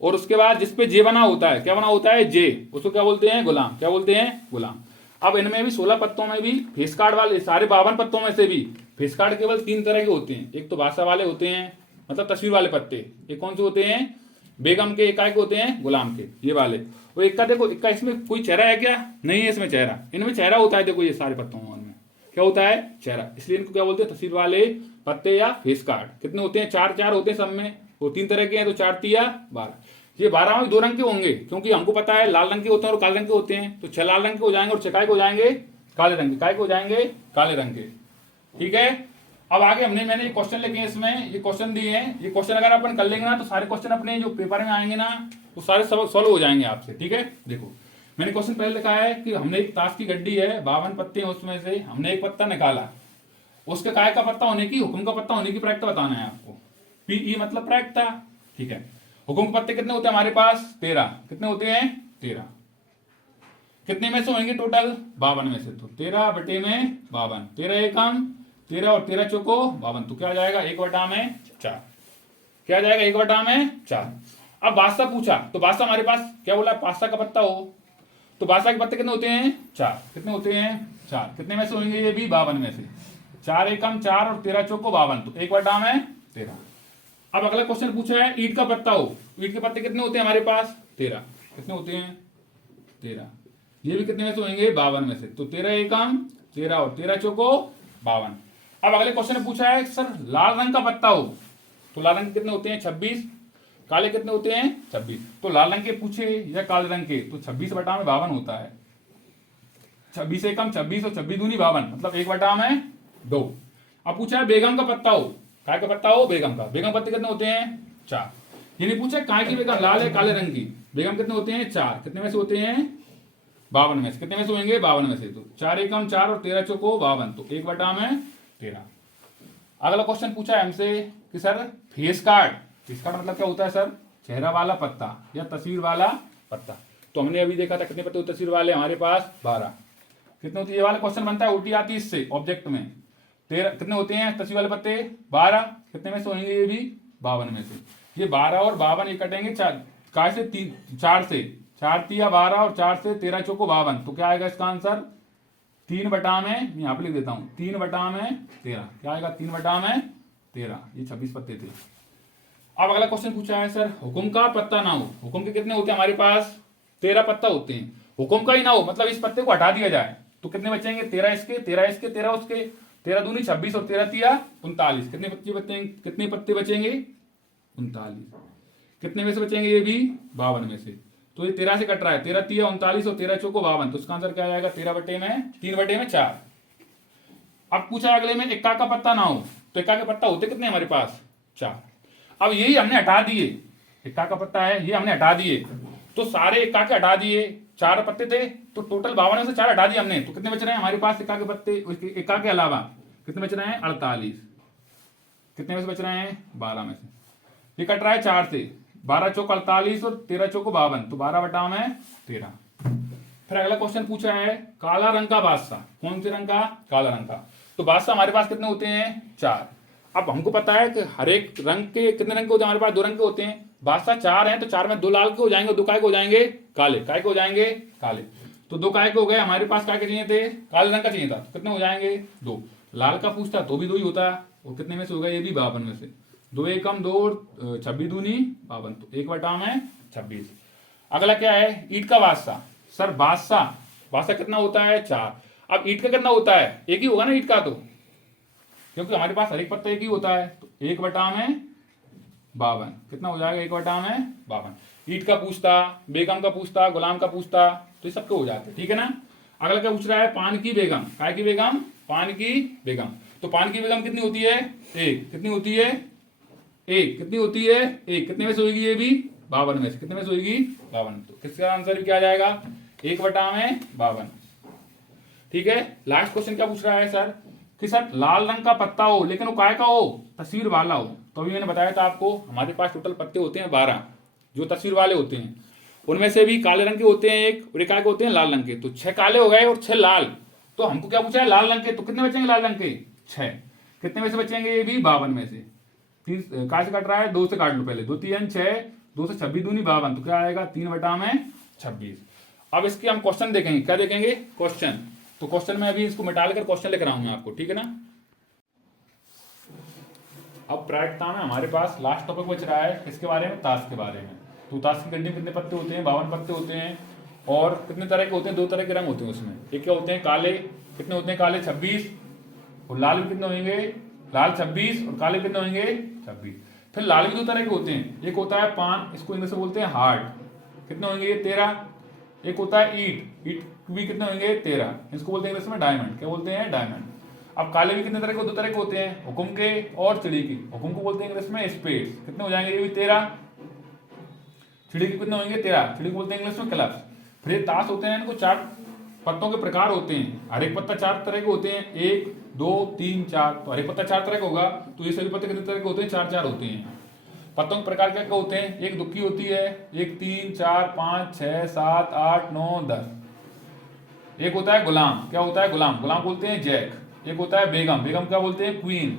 और उसके बाद जिसपे जे बना होता है, क्या बना होता है? जे, उसको क्या बोलते हैं? गुलाम। क्या बोलते हैं? गुलाम। अब इनमें भी 16 पत्तों में भी फेस कार्ड वाले, सारे 52 पत्तों में से भी फेस कार्ड केवल 3 तरह के होते हैं। एक तो बादशाह वाले होते हैं, मतलब तस्वीर वाले पत्ते। ये कौन से होते हैं? बेगम के। एकाएक होते हैं गुलाम के, ये वाले। और इक्का देखो, इक्का इसमें कोई चेहरा है क्या? नहीं है इसमें चेहरा। इनमें चेहरा होता है, देखो ये सारे पत्तों में क्या होता है? चेहरा। इसलिए इनको क्या बोलते हैं? तस्वीर वाले पत्ते या फेस कार्ड। कितने होते हैं? 4 होते हैं सब में। वो 3 तरह के हैं, तो 4 तिया 12। ये 12 में 2 रंग के होंगे, क्योंकि हमको पता है लाल रंग के होते हैं और काले रंग के होते हैं, तो 6 लाल रंग के हो जाएंगे और 6 काय के हो जाएंगे काले रंग के, काय के हो जाएंगे काले रंग के। ठीक है, अब आगे मैंने ये क्वेश्चन लिखे हैं, इसमें ये क्वेश्चन दिए हैं। ये क्वेश्चन अगर अपन कर लेंगे ना तो सारे क्वेश्चन अपने जो पेपर में आएंगे ना तो सारे सॉल्व हो जाएंगे आपसे। ठीक है, देखो मैंने क्वेश्चन पहले लिखा है कि हमने एक ताश की गड्डी है, 52 पत्ते हैं, उसमें से हमने एक पत्ता निकाला, उसके काय का पत्ता होने की, हुक्म का पत्ता होने की प्रायिकता बताना है आपको। पीई मतलब प्रायिकता। ठीक है, हुक्म के पत्ते कितने होते हैं हमारे पास 13। कितने होते हैं 13। कितने में से होंगे टोटल 52 में से, तो 13 बटे में 52, 13 एकम 13 और 13 चौको 52, तो क्या आ जाएगा 1/4। क्या आ जाएगा 1/4। अब बादशाह पूछा, तो बादशाह हमारे पास क्या बोला, बादशाह का पत्ता हो, तो बादशाह के पत्ते कितने होते हैं 4। कितने होते हैं 4। कितने में से होंगे ये भी 52 में से, 4 एकम 4 और 13 चौको 52, तो 1/13। अब अगला क्वेश्चन पूछा है ईंट का पत्ता हो, ईंट के पत्ते कितने होते हैं हमारे पास 13। कितने होते हैं 13। ये भी कितने में से होंगे 52 में से, तो 13 एकम 13 और 13 चौको 52। अब अगले क्वेश्चन में पूछा है सर लाल रंग का पत्ता हो, तो लाल रंग के कितने होते हैं 26, काले कितने होते हैं 26, तो लाल रंग के पूछे या काले रंग के, तो 26/52 होता है। 26 एकम 26 और 26 दूनी 52, मतलब 1/2। अब पूछा है बेगम का पत्ता हो, काय का पत्ता हो बेगम का, बेगम पत्ते कितने होते हैं 4। ये नहीं पूछा काय की बेगम लाल है काले रंग की, बेगम कितने होते हैं 4। कितने में से होते हैं 52 में से। कितने में से होंगे 52 में से, तो 4 एकम 4 और 13 चौको 52, तो 1/13। अगला क्वेश्चन पूछा है हमसे कि sir face card, face card मतलब क्या होता है सर, चेहरा वाला पत्ता या तस्वीर वाला पत्ता। तो हमने अभी देखा था कितने पत्ते होते तस्वीर वाले हमारे पास 12। कितने होते हैं, ये वाला क्वेश्चन बनता है उल्टी आती इससे ऑब्जेक्ट में। 13 कितने होते हैं तस्वीर वाले पत्ते 12। कितने में से होंगे ये भी 52 में से। ये 12 और 52 ये कटेंगे 4 से 4 से, 4 तिया 12 और 4 से 13 चौको 52, तो क्या आएगा इसका आंसर 3/में, यहाँ पे लिख देता हूं 3/13। क्या आएगा 3/13, ये 26 पत्ते थे। अब अगला क्वेश्चन पूछा है सर हुक्म का पत्ता ना हो, हुक्म के कितने होते हैं हमारे पास 13 पत्ता होते हैं, हुक्म का ही ना हो मतलब इस पत्ते को हटा दिया जाए, तो कितने बचेंगे 13 इसके 13 इसके 13 उसके, 13 दूनी 26 और 13 तिया 39। कितने पत्ते बचेंगे, कितने पत्ते बचेंगे 39। कितने में से बचेंगे ये भी 52 में से, तो ये 13 से कट रहा है, 13 तिया 39 और 13 चौको 52, तो इसका आंसर क्या आएगा 3/4। अब पूछा अगले में इक्का का पत्ता ना हो, तो इक्का के पत्ता होते कितने हमारे पास 4। अब यही हमने हटा दिए, इक्का का पत्ता है ये हमने हटा दिए, तो सारे इक्का के हटा दिए, 4 पत्ते थे तो टोटल 52 में से 4 हटा दिए हमने, तो कितने बच रहे हैं हमारे पास इक्का के पत्ते, इक्का के अलावा कितने बच रहे हैं 48। कितने में से बच रहे हैं 12 में से, ये कट रहा है 4 से, 12 चौक 48 और 13 चौको 52, तो 12/13। फिर अगला क्वेश्चन पूछा है काला रंग का बादशाह, कौन से रंग का काला रंग का, तो बादशाह हमारे पास कितने होते हैं 4। अब हमको पता है कि हर एक रंग के कितने रंग के होते हैं हमारे पास 2 रंग के होते हैं, बादशाह 4 हैं तो 4 में 2 लाल के हो जाएंगे, 2 काय के हो जाएंगे काले, काय के हो जाएंगे काले, तो 2 काय के हो गए, हमारे पास काय के चाहिए थे काले रंग का चाहिए था, तो कितने हो जाएंगे 2। लाल का पूछता तो भी 2 ही होता, और कितने में से होगा ये भी 52 में से, 2 एकम 2 और 26 दूनी 52, तो 1/26। अगला क्या है ईंट का बादशाह, सर बादशाह कितना होता है 4। अब ईंट का कितना होता है, एक ही होगा ना ईंट का, तो क्योंकि हमारे पास हर एक पत्ता एक ही होता है, तो 1/52 कितना हो जाएगा 1/52। ईंट का पूछता, बेगम का पूछता, गुलाम का पूछता, तो ये सबके हो जाते, ठीक है ना। अगला क्या पूछ रहा है पान की बेगम, काय की बेगम पान की बेगम, तो पान की बेगम कितनी होती है 1। कितनी होती है 1। कितनी होती है 1। कितने में से होगी ये भी 52 में से, कितने में से होगी 52, तो किसका आंसर क्या आ जाएगा 1/52। ठीक है, लास्ट क्वेश्चन क्या पूछ रहा है सर कि सर लाल रंग का पत्ता हो लेकिन वो काय का हो तस्वीर वाला हो, तो अभी मैंने बताया था आपको हमारे पास टोटल पत्ते होते हैं 12 जो तस्वीर वाले होते हैं, उनमें से भी काले रंग के होते हैं एक, और काय के होते हैं लाल रंग के, तो 6 काले हो गए और 6 लाल, तो हमको क्या पूछा है लाल रंग के, तो कितने बचेंगे लाल रंग के 6। कितने में से बचेंगे ये भी 52 में से, 3 काय से कट रहा है 2 से काट लो पहले, 2 3 6, 2 से 26 दूनी 52, तो क्या आएगा 3/26। अब इसके हम क्वेश्चन देखेंगे, क्या देखेंगे क्वेश्चन, तो क्वेश्चन में अभी इसको मिटा लेकर क्वेश्चन लेकर आऊंगा आपको, ठीक है ना। अब प्रायिकता में हमारे पास लास्ट टॉपिक बच रहा है किसके बारे में, ताश के बारे में। तो ताश की गड्डी में कितने पत्ते होते हैं 52 पत्ते होते हैं, और कितने तरह के होते हैं 2 तरह के रंग होते हैं उसमें, एक क्या होते हैं काले, कितने होते हैं काले 26, और लाल भी कितने होंगे लाल 26 और काले कितने होंगे 26। फिर लाल भी दो तरह के होते हैं, एक होता है पान, इसको इंग्लिश में बोलते हैं हार्ट, कितने होंगे ये 13। एक होता है ईट, ईट भी कितने होंगे 13, इसको बोलते हैं इंग्लिश में डायमंड, क्या बोलते हैं डायमंड। अब काले भी कितने तरह के, दो तरह के होते हैं, हुकुम के और चिड़ी की। हुकुम को बोलते हैं इंग्लिश में स्पेस, कितने हो जाएंगे ये भी 13। चिड़ी के कितने होंगे 13, चिड़ी को बोलते हैं इंग्लिश में क्लब्स। फिर ये ताश होते हैं, इनको 4 पत्तों के प्रकार होते हैं, हर एक पत्ता 4 तरह के होते हैं, 1 2 3 4, तो हर एक पत्ता 4 तरह का होगा, तो ये सभी पत्ते कितने तरह के होते हैं, 4 होते हैं। पत्तों के प्रकार क्या क्या होते हैं, एक दुखी होती है, एक 3 4 5 6 7 8 9 10। एक होता है गुलाम, क्या होता है गुलाम, गुलाम बोलते हैं जैक। एक होता है बेगम, बेगम क्या बोलते हैं क्वीन।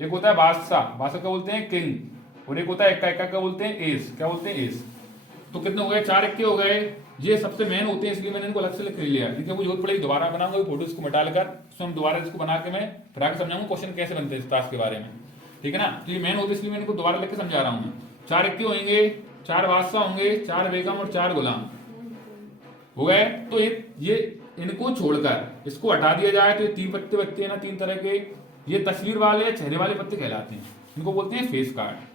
एक होता है बादशाह, बादशाह क्या बोलते हैं किंग। और एक होता है एक्का, एक्का क्या बोलते हैं एस, क्या बोलते हैं एस। तो कितने हो गए, 4 इक्के हो गए, ये सबसे मेन होते हैं, इसलिए मैंने इनको अलग से लिख लिया, क्योंकि मुझे जरूरत पड़ेगी दोबारा बनाऊंगा फोटो, इसको मिटा लेकर उसमें हम दोबारा इसको बना के मैं फिर आगे समझाऊंगा क्वेश्चन कैसे बनते हैं इस टास्क के बारे में, ठीक है ना। तो ये मेन होते हैं, इसलिए मैं इनको दोबारा लिख के समझा रहा हूँ। 4 इक्के होंगे, 4 बादशाह होंगे, 4 बेगम और 4 गुलाम हो गए। तो ये इनको छोड़कर इसको हटा दिया जाए तो ये 3 पत्ते बचते हैं ना, 3 तरह के, ये तस्वीर वाले चेहरे वाले पत्ते कहलाते हैं, इनको बोलते हैं फेस कार्ड।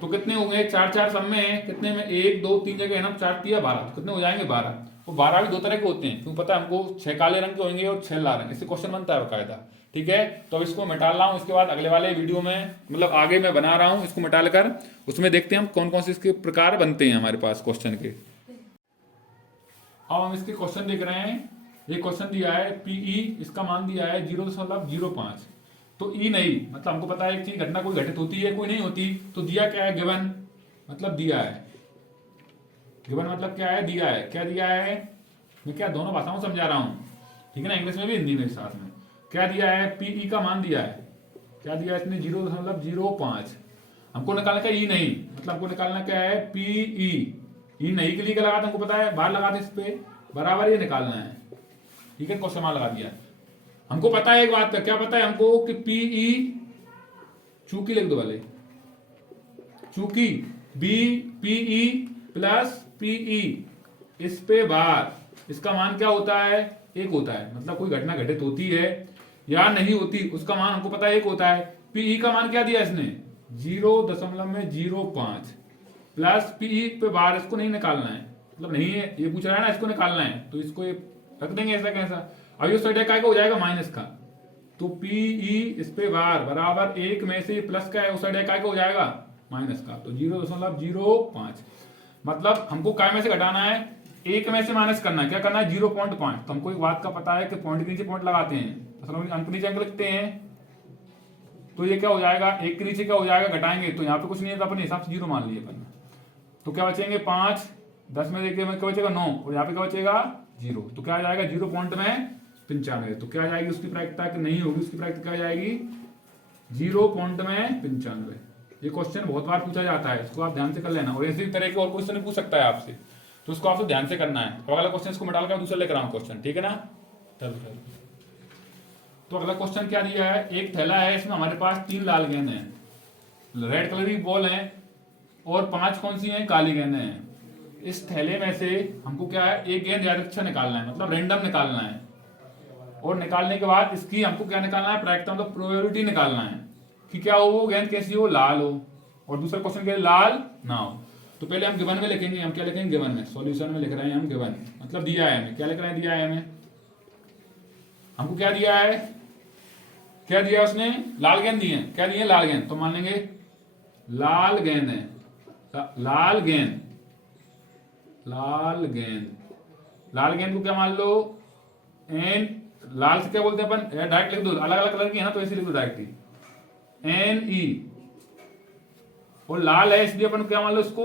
तो कितने हो गए, 4 4 सब में, कितने में 1 2 3 जगह है ना, 4 3 12, तो कितने हो जाएंगे 12। वो 12 भी 2 तरह के होते हैं, क्यों पता है हमको, 6 काले रंग के होंगे और 6 लाल रंग, इससे क्वेश्चन बनता है बकायदा, ठीक है। तो अब इसको मिटा रहा हूँ, इसके बाद अगले वाले वीडियो में, मतलब आगे मैं बना रहा हूँ इसको मिटा लेकर, उसमें देखते हैं हम कौन कौन से इसके प्रकार बनते हैं हमारे पास क्वेश्चन के। अब हम इसके क्वेश्चन देख रहे हैं, ये क्वेश्चन दिया है पीई, इसका मान दिया है 0.05। तो ई नहीं, मतलब हमको पता है एक चीज घटना कोई घटित होती है कोई नहीं होती, तो दिया क्या है, गिवन, मतलब दिया है, गिवन मतलब क्या है, दिया है, क्या दिया है, मैं क्या दोनों भाषाओं समझा रहा हूँ, ठीक है ना, इंग्लिश में भी हिंदी में साथ में। क्या दिया है, पीई का मान दिया है, क्या दिया है इसने 0.05। हमको निकालना क्या, ई नहीं, मतलब हमको निकालना क्या है, पीई, ई नहीं के लिए क्या लगाते हमको पता है, बाहर लगाते इस पे बराबर ये निकालना है, ठीक है, क्वेश्चन मार्क लगा दिया। हमको पता है एक बात का, क्या पता है हमको कि पीई, चूंकि लिख दो वाले, चूंकि बी पीई प्लस पीई, इस पे बार, इसका मान क्या होता है, 1 होता है, मतलब कोई घटना घटित होती है या नहीं होती उसका मान हमको पता है 1 होता है। पीई का मान क्या दिया इसने 0.05 प्लस पीई पे बार, इसको नहीं निकालना है, मतलब नहीं है ये पूछ रहा है ना, इसको निकालना है, तो इसको ये रख देंगे ऐसा कैसा। अब ये साइड का हो जाएगा माइनस का, तो पीई इस पे बार बराबर 1 में से प्लस का है, उस साइड का हो जाएगा माइनस का, तो 0.05। मतलब हमको काय में से घटाना है, 1 में से माइनस करना है, क्या करना है 0.5। तो हमको एक बात का पता है कि पॉइंट के नीचे पॉइंट लगाते हैं, तो अंक नीचे अंक लिखते हैं, तो ये क्या हो जाएगा, 1 के नीचे क्या हो जाएगा, घटाएंगे तो यहाँ पे कुछ नहीं है, तो अपने हिसाब से 0 मान लिए अपन, तो क्या बचेंगे 5, 10 में देखिए क्या बचेगा 9, और यहाँ पे क्या बचेगा 0, तो क्या आ जाएगा 0.95। तो क्या आ जाएगी उसकी प्रायिकता कि नहीं होगी, उसकी प्रायिकता क्या आ जाएगी 0.95। ये क्वेश्चन बहुत बार पूछा जाता है, इसको आप ध्यान से कर लेना, और इसी तरह के और क्वेश्चन पूछ सकता है आपसे, तो उसको आपको ध्यान से करना है। तो अगला क्वेश्चन इसको मिटा कर दूसरा लेकर आऊँ क्वेश्चन, ठीक है ना। तो अगला क्वेश्चन क्या दिया है, एक थैला है, इसमें हमारे पास 3 लाल गेंद हैं, रेड कलर की बॉल है, और 5 कौन सी हैं, काली गेंदें हैं। इस थैले में से हमको क्या है, एक गेंद यादृच्छिक निकालना है, मतलब रैंडम निकालना है, और निकालने के बाद इसकी हमको क्या निकालना है, प्रायिकता मतलब प्रोबेबिलिटी निकालना है कि क्या हो, वो गेंद कैसी हो, लाल हो, और दूसरा क्वेश्चन क्या है, लाल ना हो। तो पहले हम गिवन में लिखेंगे, हम क्या लिखेंगे गिवन में, सॉल्यूशन में लिख रहे हैं हम गिवन, मतलब दिया है हमें, क्या लिख रहे हैं, दिया है हमें, हमको क्या दिया है, क्या दिया उसने, लाल गेंद दी है, क्या दिए लाल गेंद, तो मान लेंगे लाल गेंद है, लाल गेंद, लाल गेंद, लाल गेंद को क्या मान लो, एन, लाल से क्या बोलते हैं अपन, डायरेक्ट लिख दो, अलग अलग कलर की है ना, तो ऐसे लिख दो डायरेक्ट एन ई, और लाल है इसलिए अपन क्या मान लो इसको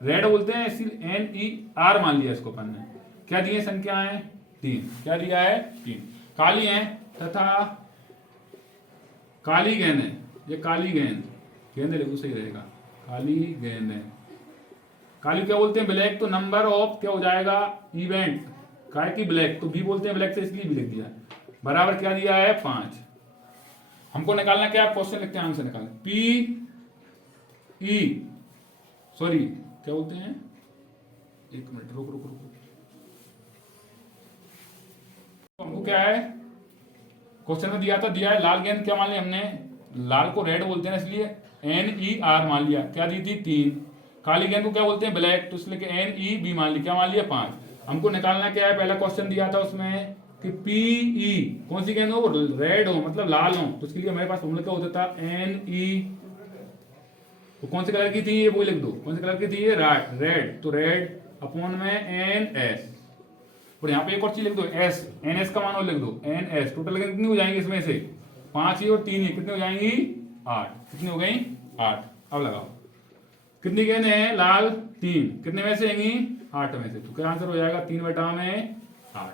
रेड बोलते हैं, इसलिए एन ई आर मान लिया इसको अपन ने। क्या दिए संख्या है 3, क्या दिया है 3, काली है तथा काली गेंद है, ये काली गेंद, गेंद लिखो सही रहेगा, काली गेंद है, काली क्या बोलते हैं ब्लैक, तो नंबर ऑफ क्या हो जाएगा इवेंट, काय की ब्लैक, तो बी बोलते हैं ब्लैक से, इसलिए भी लिख दिया, बराबर क्या दिया है 5। हमको निकालना क्या, क्वेश्चन लिखते हैं आंसर निकालना, पी ई, सॉरी क्या बोलते हैं, 1 मिनट रुक रुक रुक, हमको क्या है क्वेश्चन में दिया था, दिया है लाल गेंद क्या मान लिया हमने, लाल को रेड बोलते हैं इसलिए NER मान लिया, क्या दी थी 3। काली गेंद को क्या बोलते हैं ब्लैक, तो इसलिए NEB मान लिया, क्या मान लिया 5। हमको निकालना क्या है, पहला क्वेश्चन दिया था उसमें कि PE कौन सी गेंद हो, रेड हो मतलब लाल हो, तो उसके लिए हमारे पास फॉर्मूला क्या होता था NE, तो कौन से कलर की थी ये वो लिख दो, कौन से कलर की थी ये रेड, तो रेड अपॉन में NS, और यहाँ पे एक और चीज लिख दो S, NS का मान और लिख दो NS। टोटल कितनी हो जाएंगी इसमें से 5 ही और 3 ही, कितनी हो जाएंगी 8, कितनी हो गई 8। अब लगाओ कितनी गेंद है लाल 3, कितने में से आएंगी 8 में से, तो क्या आंसर हो जाएगा 3/8।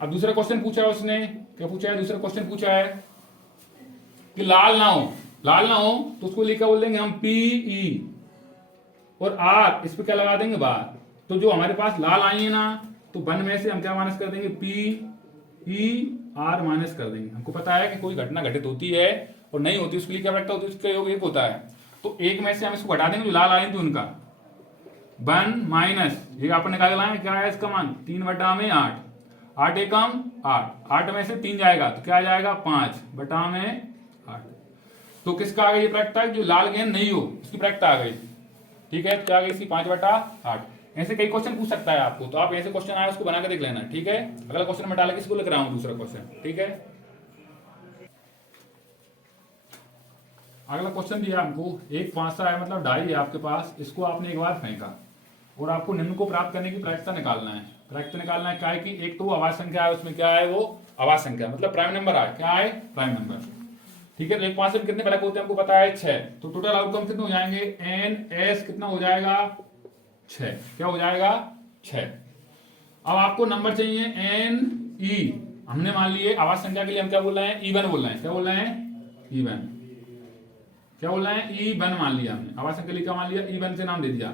अब दूसरा क्वेश्चन पूछा है उसने, क्या पूछा है, दूसरा क्वेश्चन पूछा है कि लाल ना हो, लाल ना हो तो उसको लिखा बोल देंगे हम PE और R, इस पे क्या लगा देंगे बार, तो जो हमारे पास लाल आई है ना तो 1 में से हम क्या माइनस कर देंगे PER माइनस कर देंगे। हमको पता है कि कोई घटना घटित होती है और नहीं होती उसके लिए क्या फैक्टर होता है, उसका योग 1 होता है, तो 1 में से हम इसको घटा देंगे जो लाल आई थी उनका 1 माइनस ये आपने निकाला है क्या है इसका मान 3/8, 8 एकम 8, 8 में से 3 जाएगा तो क्या आ जाएगा 5/8। तो किसका आ गई ये प्रायिकता, जो लाल गेंद नहीं हो उसकी प्रायिकता आ गई, ठीक है, क्या आ गई इसकी 5/8। ऐसे कई क्वेश्चन पूछ सकता है आपको, तो आप ऐसे क्वेश्चन आए उसको बना के देख लेना, ठीक है। अगला क्वेश्चन में डाला किसको लिख रहा हूं दूसरा क्वेश्चन, ठीक है। अगला क्वेश्चन दिया हमको, एक पासा है मतलब डाई है आपके पास, इसको आपने एक बार फेंका और आपको निम्न को प्राप्त करने की प्रायिकता निकालना है। प्रायिकता निकालना है क्या है कि एक तो वो आवाज संख्या है, उसमें क्या है वो आवाज संख्या मतलब प्राइम नंबर है, क्या है प्राइम नंबर, ठीक है। तो एक पासे में कितने फलक होते हैं हमको पता है 6, तो टोटल आउटकम कितने हो जाएंगे NS कितना हो जाएगा 6, क्या हो जाएगा 6। अब आपको नंबर चाहिए NE, हमने मान लिए आवाज संख्या के लिए हम क्या बोल रहे हैं E1 बोल रहे हैं, क्या बोल रहे हैं E1, क्या बोल रहे हैं E1 मान लिया हमने, आवाज संख्या क्या मान लिया E1 से नाम दे दिया।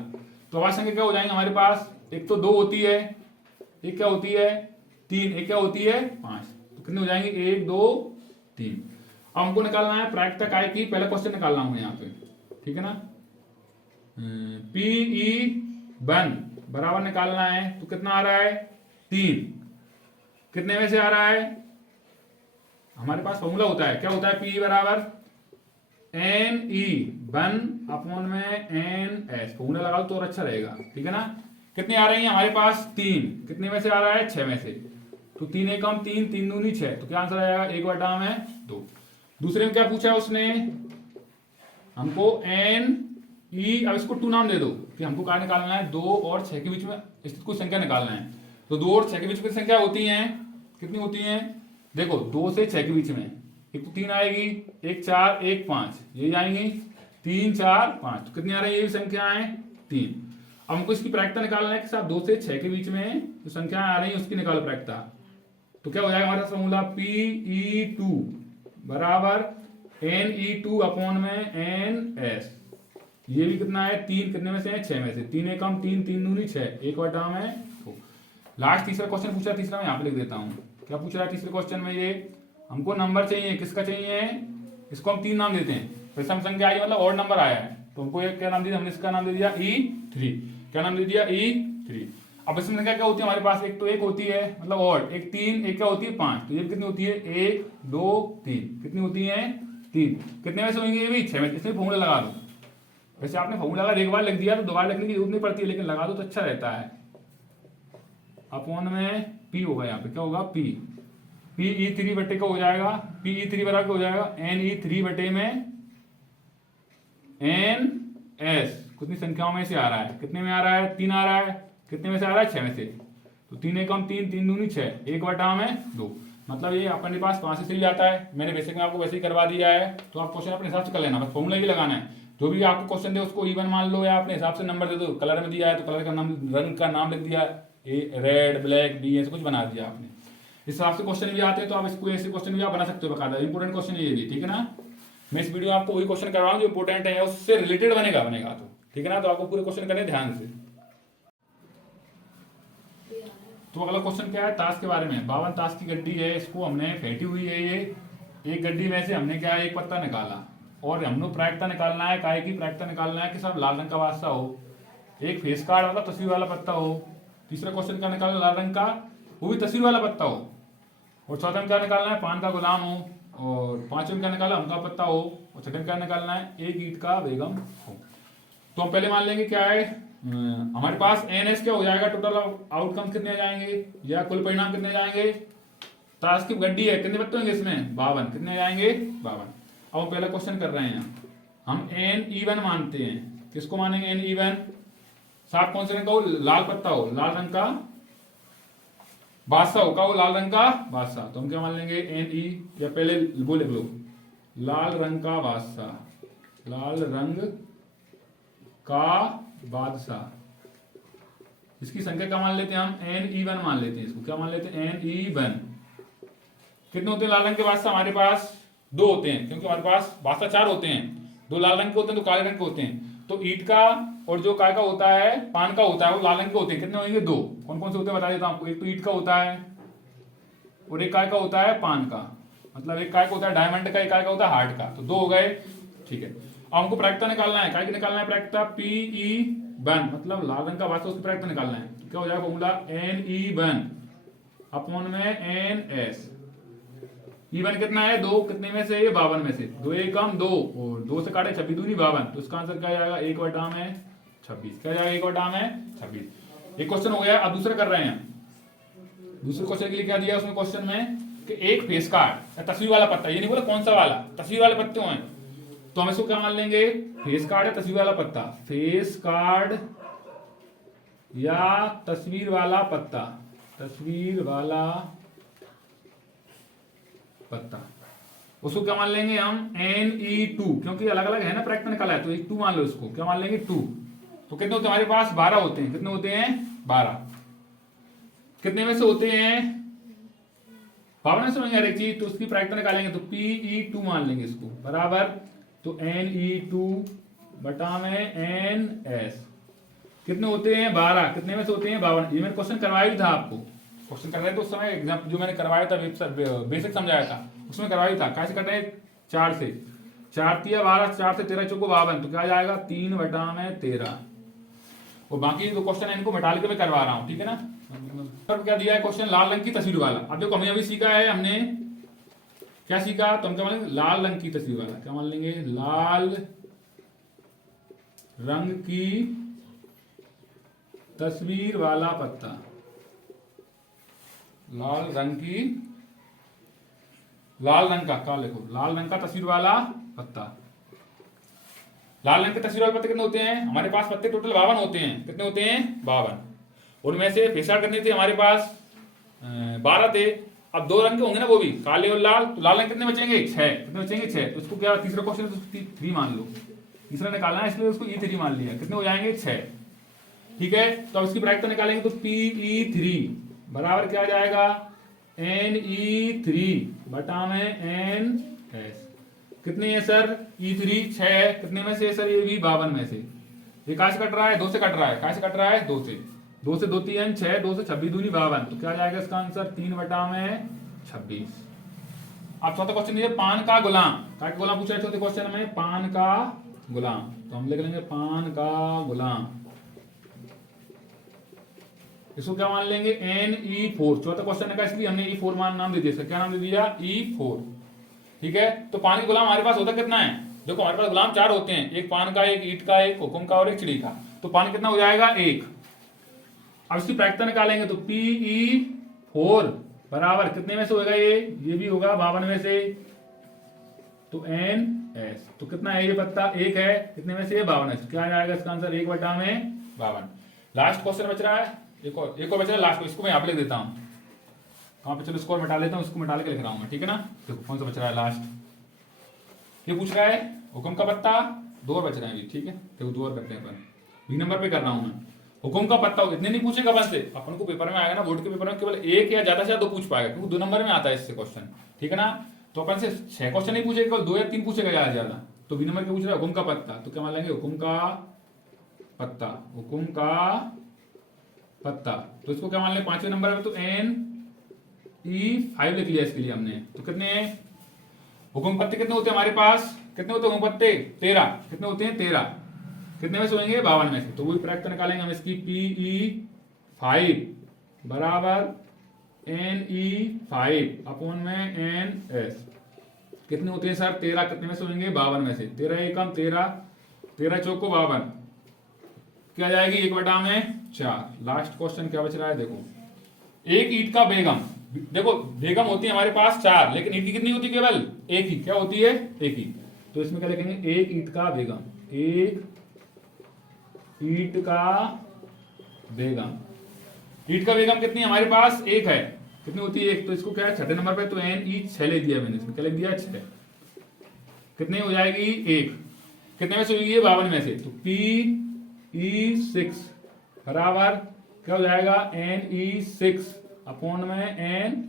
तो आवाज संख्या क्या हो जाएंगे हमारे पास, एक तो 2 होती है, एक क्या होती है 3, एक क्या होती है 5, तो कितने हो जाएंगे 1 2 3। अब हमको निकालना है प्रायिकता काय की, पहला क्वेश्चन निकालना हूं यहाँ पे, ठीक है ना। PE1 बराबर निकालना है तो कितना आ रहा है 3, कितने में से आ रहा है, हमारे पास फॉर्मूला होता है, क्या होता है PE बराबर NE1 अपॉन में NS, फॉर्मूला लगाओ तो और अच्छा रहेगा, ठीक है ना। कितने आ रही है हमारे पास 3, कितने में से आ रहा है 6 में से, तो 3 एकम 3, 3 दूनी 6, तो क्या आंसर आएगा 1/2। दूसरे में क्या पूछा उसने हमको NE, अब इसको 2 नाम दे दो कि हमको क्या निकालना है 2 और 6 के बीच में स्थित कोई संख्या निकालना है। तो 2 और 6 के बीच में संख्या होती है, कितनी होती है देखो 2 से 6 के बीच में, एक तो 3 आएगी, एक 4 एक 5, ये आएंगी 3 4 5, तो कितनी आ रही है ये संख्या है 3। अब हमको इसकी प्रायिकता निकालना है कि साहब 2 से 6 के बीच में जो संख्याएं आ रही है उसकी निकालो प्रायिकता, तो क्या हो जाएगा हमारा फॉर्मूला PE2 बराबर NE2 अपॉन में NS, ये भी कितना है 3, कितने में से है 6 में से, 3 एकम 3, 3 दूनी 6, 1/2। लास्ट तीसरा क्वेश्चन पूछा, तीसरा मैं यहाँ पे लिख देता हूँ, क्या पूछ रहा है तीसरे क्वेश्चन में, ये हमको नंबर चाहिए, किसका चाहिए, इसको हम 3 नाम देते हैं, प्रथम संख्या आई मतलब और नंबर आया है, तो हमको एक क्या नाम दिया, हमने इसका नाम दे दिया E3, क्या नाम दे दिया E3। अब इसमें संख्या क्या होती है हमारे पास, एक तो 1 होती है मतलब और, एक 3, एक क्या होती है 5, तो ये कितनी होती है 1 2 3, कितनी होती है 3, कितने में से होंगे ये भी 6 में, इसमें फॉर्मूला लगा दो। वैसे आपने फॉर्मूला अगर एक बार लिख दिया तो दोबारा लिखने की जरूरत नहीं पड़ती है, लेकिन लगा दो तो अच्छा रहता है। अपॉन में P होगा, यहाँ पे क्या होगा P, PE3 बटे का हो जाएगा, PE3 बराबर हो जाएगा NE3 बटे में NS, कितनी संख्याओं में से आ रहा है, कितने में आ रहा है 3 आ रहा है, कितने में से आ रहा है 6 में से, तो 3 एकम 3, 3 दूनी 6, 1/2, मतलब ये अपने पास 5 से भी आता है, मैंने बेसिक में आपको वैसे ही करवा दिया है, तो आप क्वेश्चन अपने हिसाब से कर लेना, बस फॉर्मूला ही लगाना है। जो भी आपको क्वेश्चन दे उसको E1 मान लो या अपने हिसाब से नंबर दे दो, कलर में दिया है तो कलर का नाम, रंग का नाम लिख दिया, रेड ब्लैक B ऐसे कुछ बना दिया आपने, इस हिसाब से क्वेश्चन भी आते हैं, तो आप इसको ऐसे क्वेश्चन भी आप बना सकते हो बकायदा, इंपोर्टेंट क्वेश्चन ये भी, ठीक है ना। मैं इस वीडियो में आपको वही क्वेश्चन करवा रहा हूँ जो इंपोर्टेंट है, उससे रिलेटेड बनेगा तो ठीक है ना, तो आपको पूरे क्वेश्चन करने ध्यान से। तो अगला क्वेश्चन क्या है, ताश के बारे में। 52 ताश की गड्डी है, इसको हमने फेंटी हुई है, ये एक गड्डी में से हमने क्या है एक पत्ता निकाला, और हमने प्रायिकता निकालना है, काय की प्रायिकता निकालना है कि सब लाल रंग का वास्ता हो, एक फेस कार्ड वाला तस्वीर वाला पत्ता हो, तीसरा क्वेश्चन का निकालना लाल रंग का वो भी तस्वीर वाला पत्ता हो, और चौथा क्या निकालना है पान का गुलाम हो, और पांचवें में क्या निकाला, हम का पत्ता हो, और छठे में क्या निकालना है, एक ईंट का बेगम हो। तो हम पहले मान लेंगे क्या है, हमारे पास एनएस क्या हो जाएगा, टोटल आउटकम कितने आ जाएंगे या कुल परिणाम कितने जाएंगे, ताश की गड्डी है, कितने पत्ते होंगे इसमें, 52, कितने जाएंगे 52। अब हम पहला क्वेश्चन कर रहे हैं, हम एन इवन मानते हैं, किसको मानेंगे एन इवन, साफ कौन से रंग का हो, लाल पत्ता हो, लाल रंग का बादशाह होगा, वो लाल रंग का बादशाह, तो हम क्या मान लेंगे एन ई, या पहले वो लिख लो, लाल रंग का बादशाह, लाल रंग का बादशाह, इसकी संख्या क्या मान लेते हैं हम, एन ई वन मान लेते हैं, इसको क्या मान लेते हैं, एन ई वन। कितने होते हैं लाल रंग के बादशाह, हमारे पास दो होते हैं, क्योंकि हमारे पास बादशाह चार होते हैं, दो लाल रंग के होते हैं, दो काले रंग के होते हैं। तो ईट का और जो काय का होता है, पान का होता है, वो लाल रंग के होते हैं, कितने होंगे, दो। कौन कौन से होते हैं बता देता हूं आपको, एक तो ईट का होता है और एक काय का होता है पान का, मतलब एक काय का होता है डायमंड का, एक काय का होता है हार्ट का, तो दो हो गए, ठीक है। अब हमको प्रायिकता निकालना है, काय की निकालना है प्रायिकता, पी ई वन, मतलब लाल रंग का बादशाह, उसकी प्रायिकता निकालना है, तो क्या हो जाएगा formula, N E one upon में एन एस। इवन कितना है, दो, कितने में से, ये 52 में से, दो एक कम दो, और दो से काटे 26 दूनी 52, तो इसका आंसर क्या जाएगा, एक बटा में 26, क्या जाएगा, एक बटा में 26। एक क्वेश्चन हो गया। अब दूसरा कर रहे हैं, दूसरे क्वेश्चन के लिए क्या दिया उसमें क्वेश्चन में, कि एक फेस कार्ड, तस्वीर वाला पत्ता, ये नहीं बोला कौन सा वाला, तस्वीर वाले पत्ते हैं, तो हम इसको क्या मान लेंगे, फेस कार्ड है तस्वीर वाला पत्ता, फेस कार्ड या तस्वीर वाला पत्ता, तस्वीर वाला पत्ता, उसको क्या मान लेंगे हम, एन ई टू, क्योंकि अलग अलग है ना, प्रायिकता निकाला है, तो एक टू मान लो इसको, क्या मान लेंगे, टू। तो कितने होते हैं हमारे पास, 12 होते हैं, कितने होते हैं 12, कितने में से होते हैं 52 में से होंगे हर एक चीज, तो उसकी प्रायिकता निकालेंगे, तो पी ई टू मान लेंगे इसको, बराबर, तो एन ई टू बटा में एन एस, कितने होते हैं 12, कितने में से होते हैं 52। ये मैंने क्वेश्चन करवाया भी था आपको, क्वेश्चन कर रहे थे उस समय एग्जाम जो मैंने करवाया था, बेसिक समझाया था, उसमें करवाया था, कैसे कर रहे हैं, 4 से, 4 तिया 12, 4 से 13 चौको 52, तो क्या जाएगा 3 बटा में 13। और बाकी जो क्वेश्चन है इनको मिटा के मैं करवा रहा हूं, ठीक है ना। अब क्या दिया है क्वेश्चन, लाल रंग की तस्वीर वाला। अब देखो हमने अभी सीखा है, हमने क्या सीखा, तो हम क्या मान लेंगे, लाल रंग की तस्वीर वाला, क्या मान लेंगे, लाल रंग की तस्वीर वाला पत्ता, लाल रंग की, लाल रंग का, क्या लिखो, लाल रंग का तस्वीर वाला पत्ता। लाल रंग के तस्वीर वाले पत्ते कितने होते हैं, हमारे पास पत्ते टोटल 52 होते हैं, कितने होते हैं 52, उनमें से फेसा करने थे हमारे पास 12 थे। अब दो रंग के होंगे ना वो भी, काले और लाल, तो लाल रंग कितने बचेंगे, 6, कितने बचेंगे 6, तो उसको क्या, तीसरा क्वेश्चन है तो 3 मान लो, तीसरा निकालना है इसलिए उसको E3 मान लिया, कितने हो जाएंगे 6, ठीक है। तो अब इसकी प्रायिकता निकालेंगे, तो PE3 बराबर क्या आ जाएगा, NE3 बटा में NS, कितने है सर, E3 6, कितने में से सर, ये भी 52 में से, ये कहां से कट रहा है, 2 से कट रहा है, कहां से कट रहा है 2 से, 2 से 2 3 6, 2 से 26 दूनी 52, तो क्या जाएगा इसका आंसर 3 बटा में 26। अब चौथा क्वेश्चन ये पान का गुलाम, क्या गुलाम पूछा है चौथे क्वेश्चन में, पान का गुलाम, तो हम लिख लेंगे पान का गुलाम, इसको क्या मान लेंगे NE4, चौथा क्वेश्चन है इसलिए हमने E4 नाम दे दिया, क्या नाम दे दिया E4, ठीक है। तो पान के गुलाम हमारे पास होता कितना है, देखो हमारे पास गुलाम 4 होते हैं, एक पान का, एक ईंट का, एक हुकुम का और एक चिड़ी का, तो पान कितना हो जाएगा 1। अब इसकी प्रायिकता निकालेंगे, तो PE4 बराबर कितने में से होगा, ये भी होगा 52 में से, तो NS, तो कितना है ये पत्ता 1 है, कितने में से 52 है, क्या जाएगा इसका आंसर 1 बटा में 52। लास्ट क्वेश्चन बच रहा है, एक और बच रहा है लास्ट, इसको मैं यहाँ पे लिख देता हूँ, कहाँ पे, चलो इसको मिटा लेता हूँ, इसको मिटा के लिख रहा हूँ मैं, ठीक है ना। देखो कौन सा बच रहा है लास्ट, ये पूछ रहा है हुकुम का पत्ता, 2 और बच रहे हैं अभी, ठीक है। देखो 2 और करते हैं अपन, बी नंबर पे कर रहा हूँ मैं, हुकुम का पत्ता, इतने नहीं पूछेगा अपन से, अपन को पेपर में आएगा ना, बोर्ड के पेपर में केवल 1 या ज्यादा से ज्यादा 2 पूछ पाएगा, क्योंकि 2 नंबर में आता है इससे क्वेश्चन, ठीक है ना। तो अपन से 6 क्वेश्चन नहीं पूछेगा, केवल 2 या 3 पूछेगा ज्यादा ज्यादा, तो बी नंबर के पूछ रहा है हुकुम का पत्ता, तो क्या मान लेंगे, हुकुम का पत्ता, हुकुम का पत्ता, तो इसको क्या मान लें 5वें नंबर में, तो NE5 लिख लिया इसके लिए हमने, तो कितने हुकुम पत्ते कितने होते हैं हमारे पास, कितने होते हैं हुकुम पत्ते 13, कितने होते हैं 13, कितने में से होंगे 52 में से, तो वही प्रायिकता निकालेंगे हम इसकी, PE5 बराबर NE5 अपॉन में NS, कितने होते हैं सर? 13 कितने में से होंगे? 52 में से। 13 एकम 13, 13 चौको 52, क्या जाएगी 1/4। लास्ट क्वेश्चन क्या बच रहा है देखो, एक ईंट का बेगम, देखो बेगम होती है हमारे पास 4, लेकिन ईंट की कितनी होती है? केवल एक ही। क्या होती है? एक ही। तो इसमें क्या लिखेंगे? एक ईंट का बेगम, एक ईंट का बेगम। ईंट का बेगम कितनी हमारे पास? एक है। कितनी होती है? एक। तो इसको क्या है, छठे नंबर पे तो एन ई 6 ले दिया मैंने, इसमें क्या लिख दिया? 6। कितनी हो जाएगी? एक। कितने में से होगी? 52 में से। तो पी ई 6 बराबर क्या हो जाएगा? एन ई 6 अपॉन में एन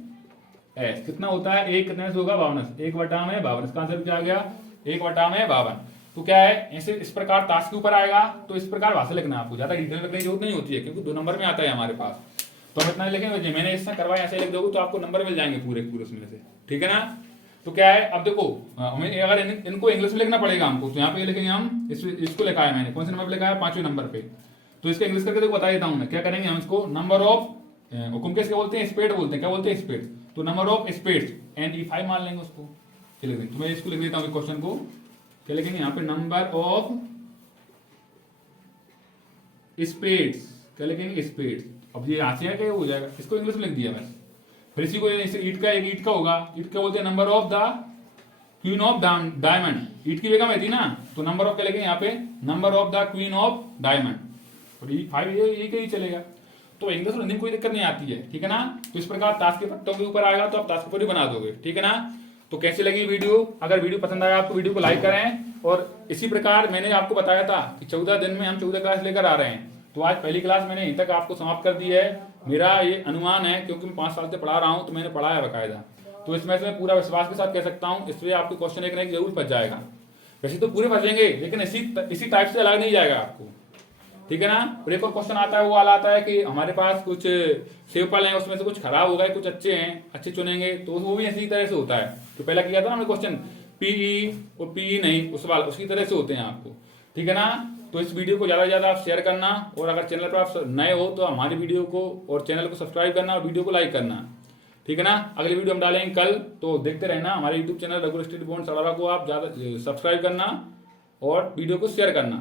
एस। कितना होता है? एक। कितने में से होगा? 52। 1/52। इसका आंसर क्या आ गया? 1/52। तो क्या है, ऐसे इस प्रकार टास्क के ऊपर आएगा तो इस प्रकार भाषा लिखना है आपको, ज्यादा डिटेल लिखने की जरूरत नहीं होती है क्योंकि 2 नंबर में आता है हमारे पास। तो हम इतना लिखेंगे, मैंने इससे करवाया ऐसे लिख दोगे तो आपको नंबर मिल जाएंगे पूरे पूरे उसमें से, ठीक है ना। तो क्या है, अब देखो हमें अगर इनको इंग्लिश में लिखना पड़ेगा हमको, तो यहाँ पे लिखेंगे हम इसको लिखा है मैंने, कौन से नंबर पे लिखा है? 5वें नंबर पे। तो इसका इंग्लिश करके देखो बता देता हूँ मैं। क्या करेंगे हम इसको? नंबर ऑफ हुकुम कैसे बोलते हैं? स्पेड बोलते हैं। क्या बोलते हैं? स्पेड। तो नंबर ऑफ स्पेड्स एंड ई 5 मान लेंगे उसको। लिख देंगे। तो मैं इसको लिख देता हूँ क्वेश्चन को। क्या लिखेंगे यहाँ पे? Number of spades. क्या लिखेंगे? स्पेड्स। अब ये यहाँ से है क्या हो जाएगा, इसको इंग्लिश में लिख दिया बस। फिर इसी को ईट का, एक ईट का होगा, ईट का बोलते हैं number of the queen of diamond. ईट की बेगम है थी ना, तो नंबर ऑफ क्या लिखेंगे यहाँ पे? Number of the queen of diamond. और ये 5 ये ही चलेगा। तो इंग्लिश और हिंदी में कोई दिक्कत नहीं आती है, ठीक है ना। तो इस प्रकार ताश के पत्तों के ऊपर आएगा तो आप ताश के ऊपर ही बना दोगे, ठीक है ना। तो कैसी लगी वीडियो? अगर वीडियो पसंद आया आपको, वीडियो को लाइक करें। और इसी प्रकार मैंने आपको बताया था कि 14 दिन में हम 14 क्लास लेकर आ रहे हैं। तो आज पहली क्लास मैंने यहीं तक आपको समाप्त कर दी है। मेरा ये अनुमान है क्योंकि मैं 5 साल से पढ़ा रहा हूँ, तो मैंने पढ़ा है बाकायदा। तो इसमें से मैं पूरा विश्वास के साथ कह सकता हूँ, इसलिए आपके क्वेश्चन एक ना एक जरूर फंस जाएगा। वैसे तो पूरे फंसेंगे, लेकिन इसी टाइप से अलग नहीं जाएगा आपको, ठीक है ना। और एक और क्वेश्चन आता है, वो वाला आता है कि हमारे पास कुछ सेव फल हैं, उसमें से कुछ खराब हो गए, कुछ अच्छे हैं, अच्छे चुनेंगे। तो वो भी इसी तरह से होता है। तो पहला किया था ना हमने क्वेश्चन, पीई और पीई नहीं, उस वाला उसकी तरह से होते हैं आपको, ठीक है ना। तो इस वीडियो को ज़्यादा से ज़्यादा आप शेयर करना, और अगर चैनल पर आप नए हो तो हमारी वीडियो को और चैनल को सब्सक्राइब करना और वीडियो को लाइक करना, ठीक है ना। अगली वीडियो हम डालेंगे कल, तो देखते रहना हमारे यूट्यूब चैनल रघु स्टडी बॉन्ड सरारा को। आप ज़्यादा सब्सक्राइब करना और वीडियो को शेयर करना।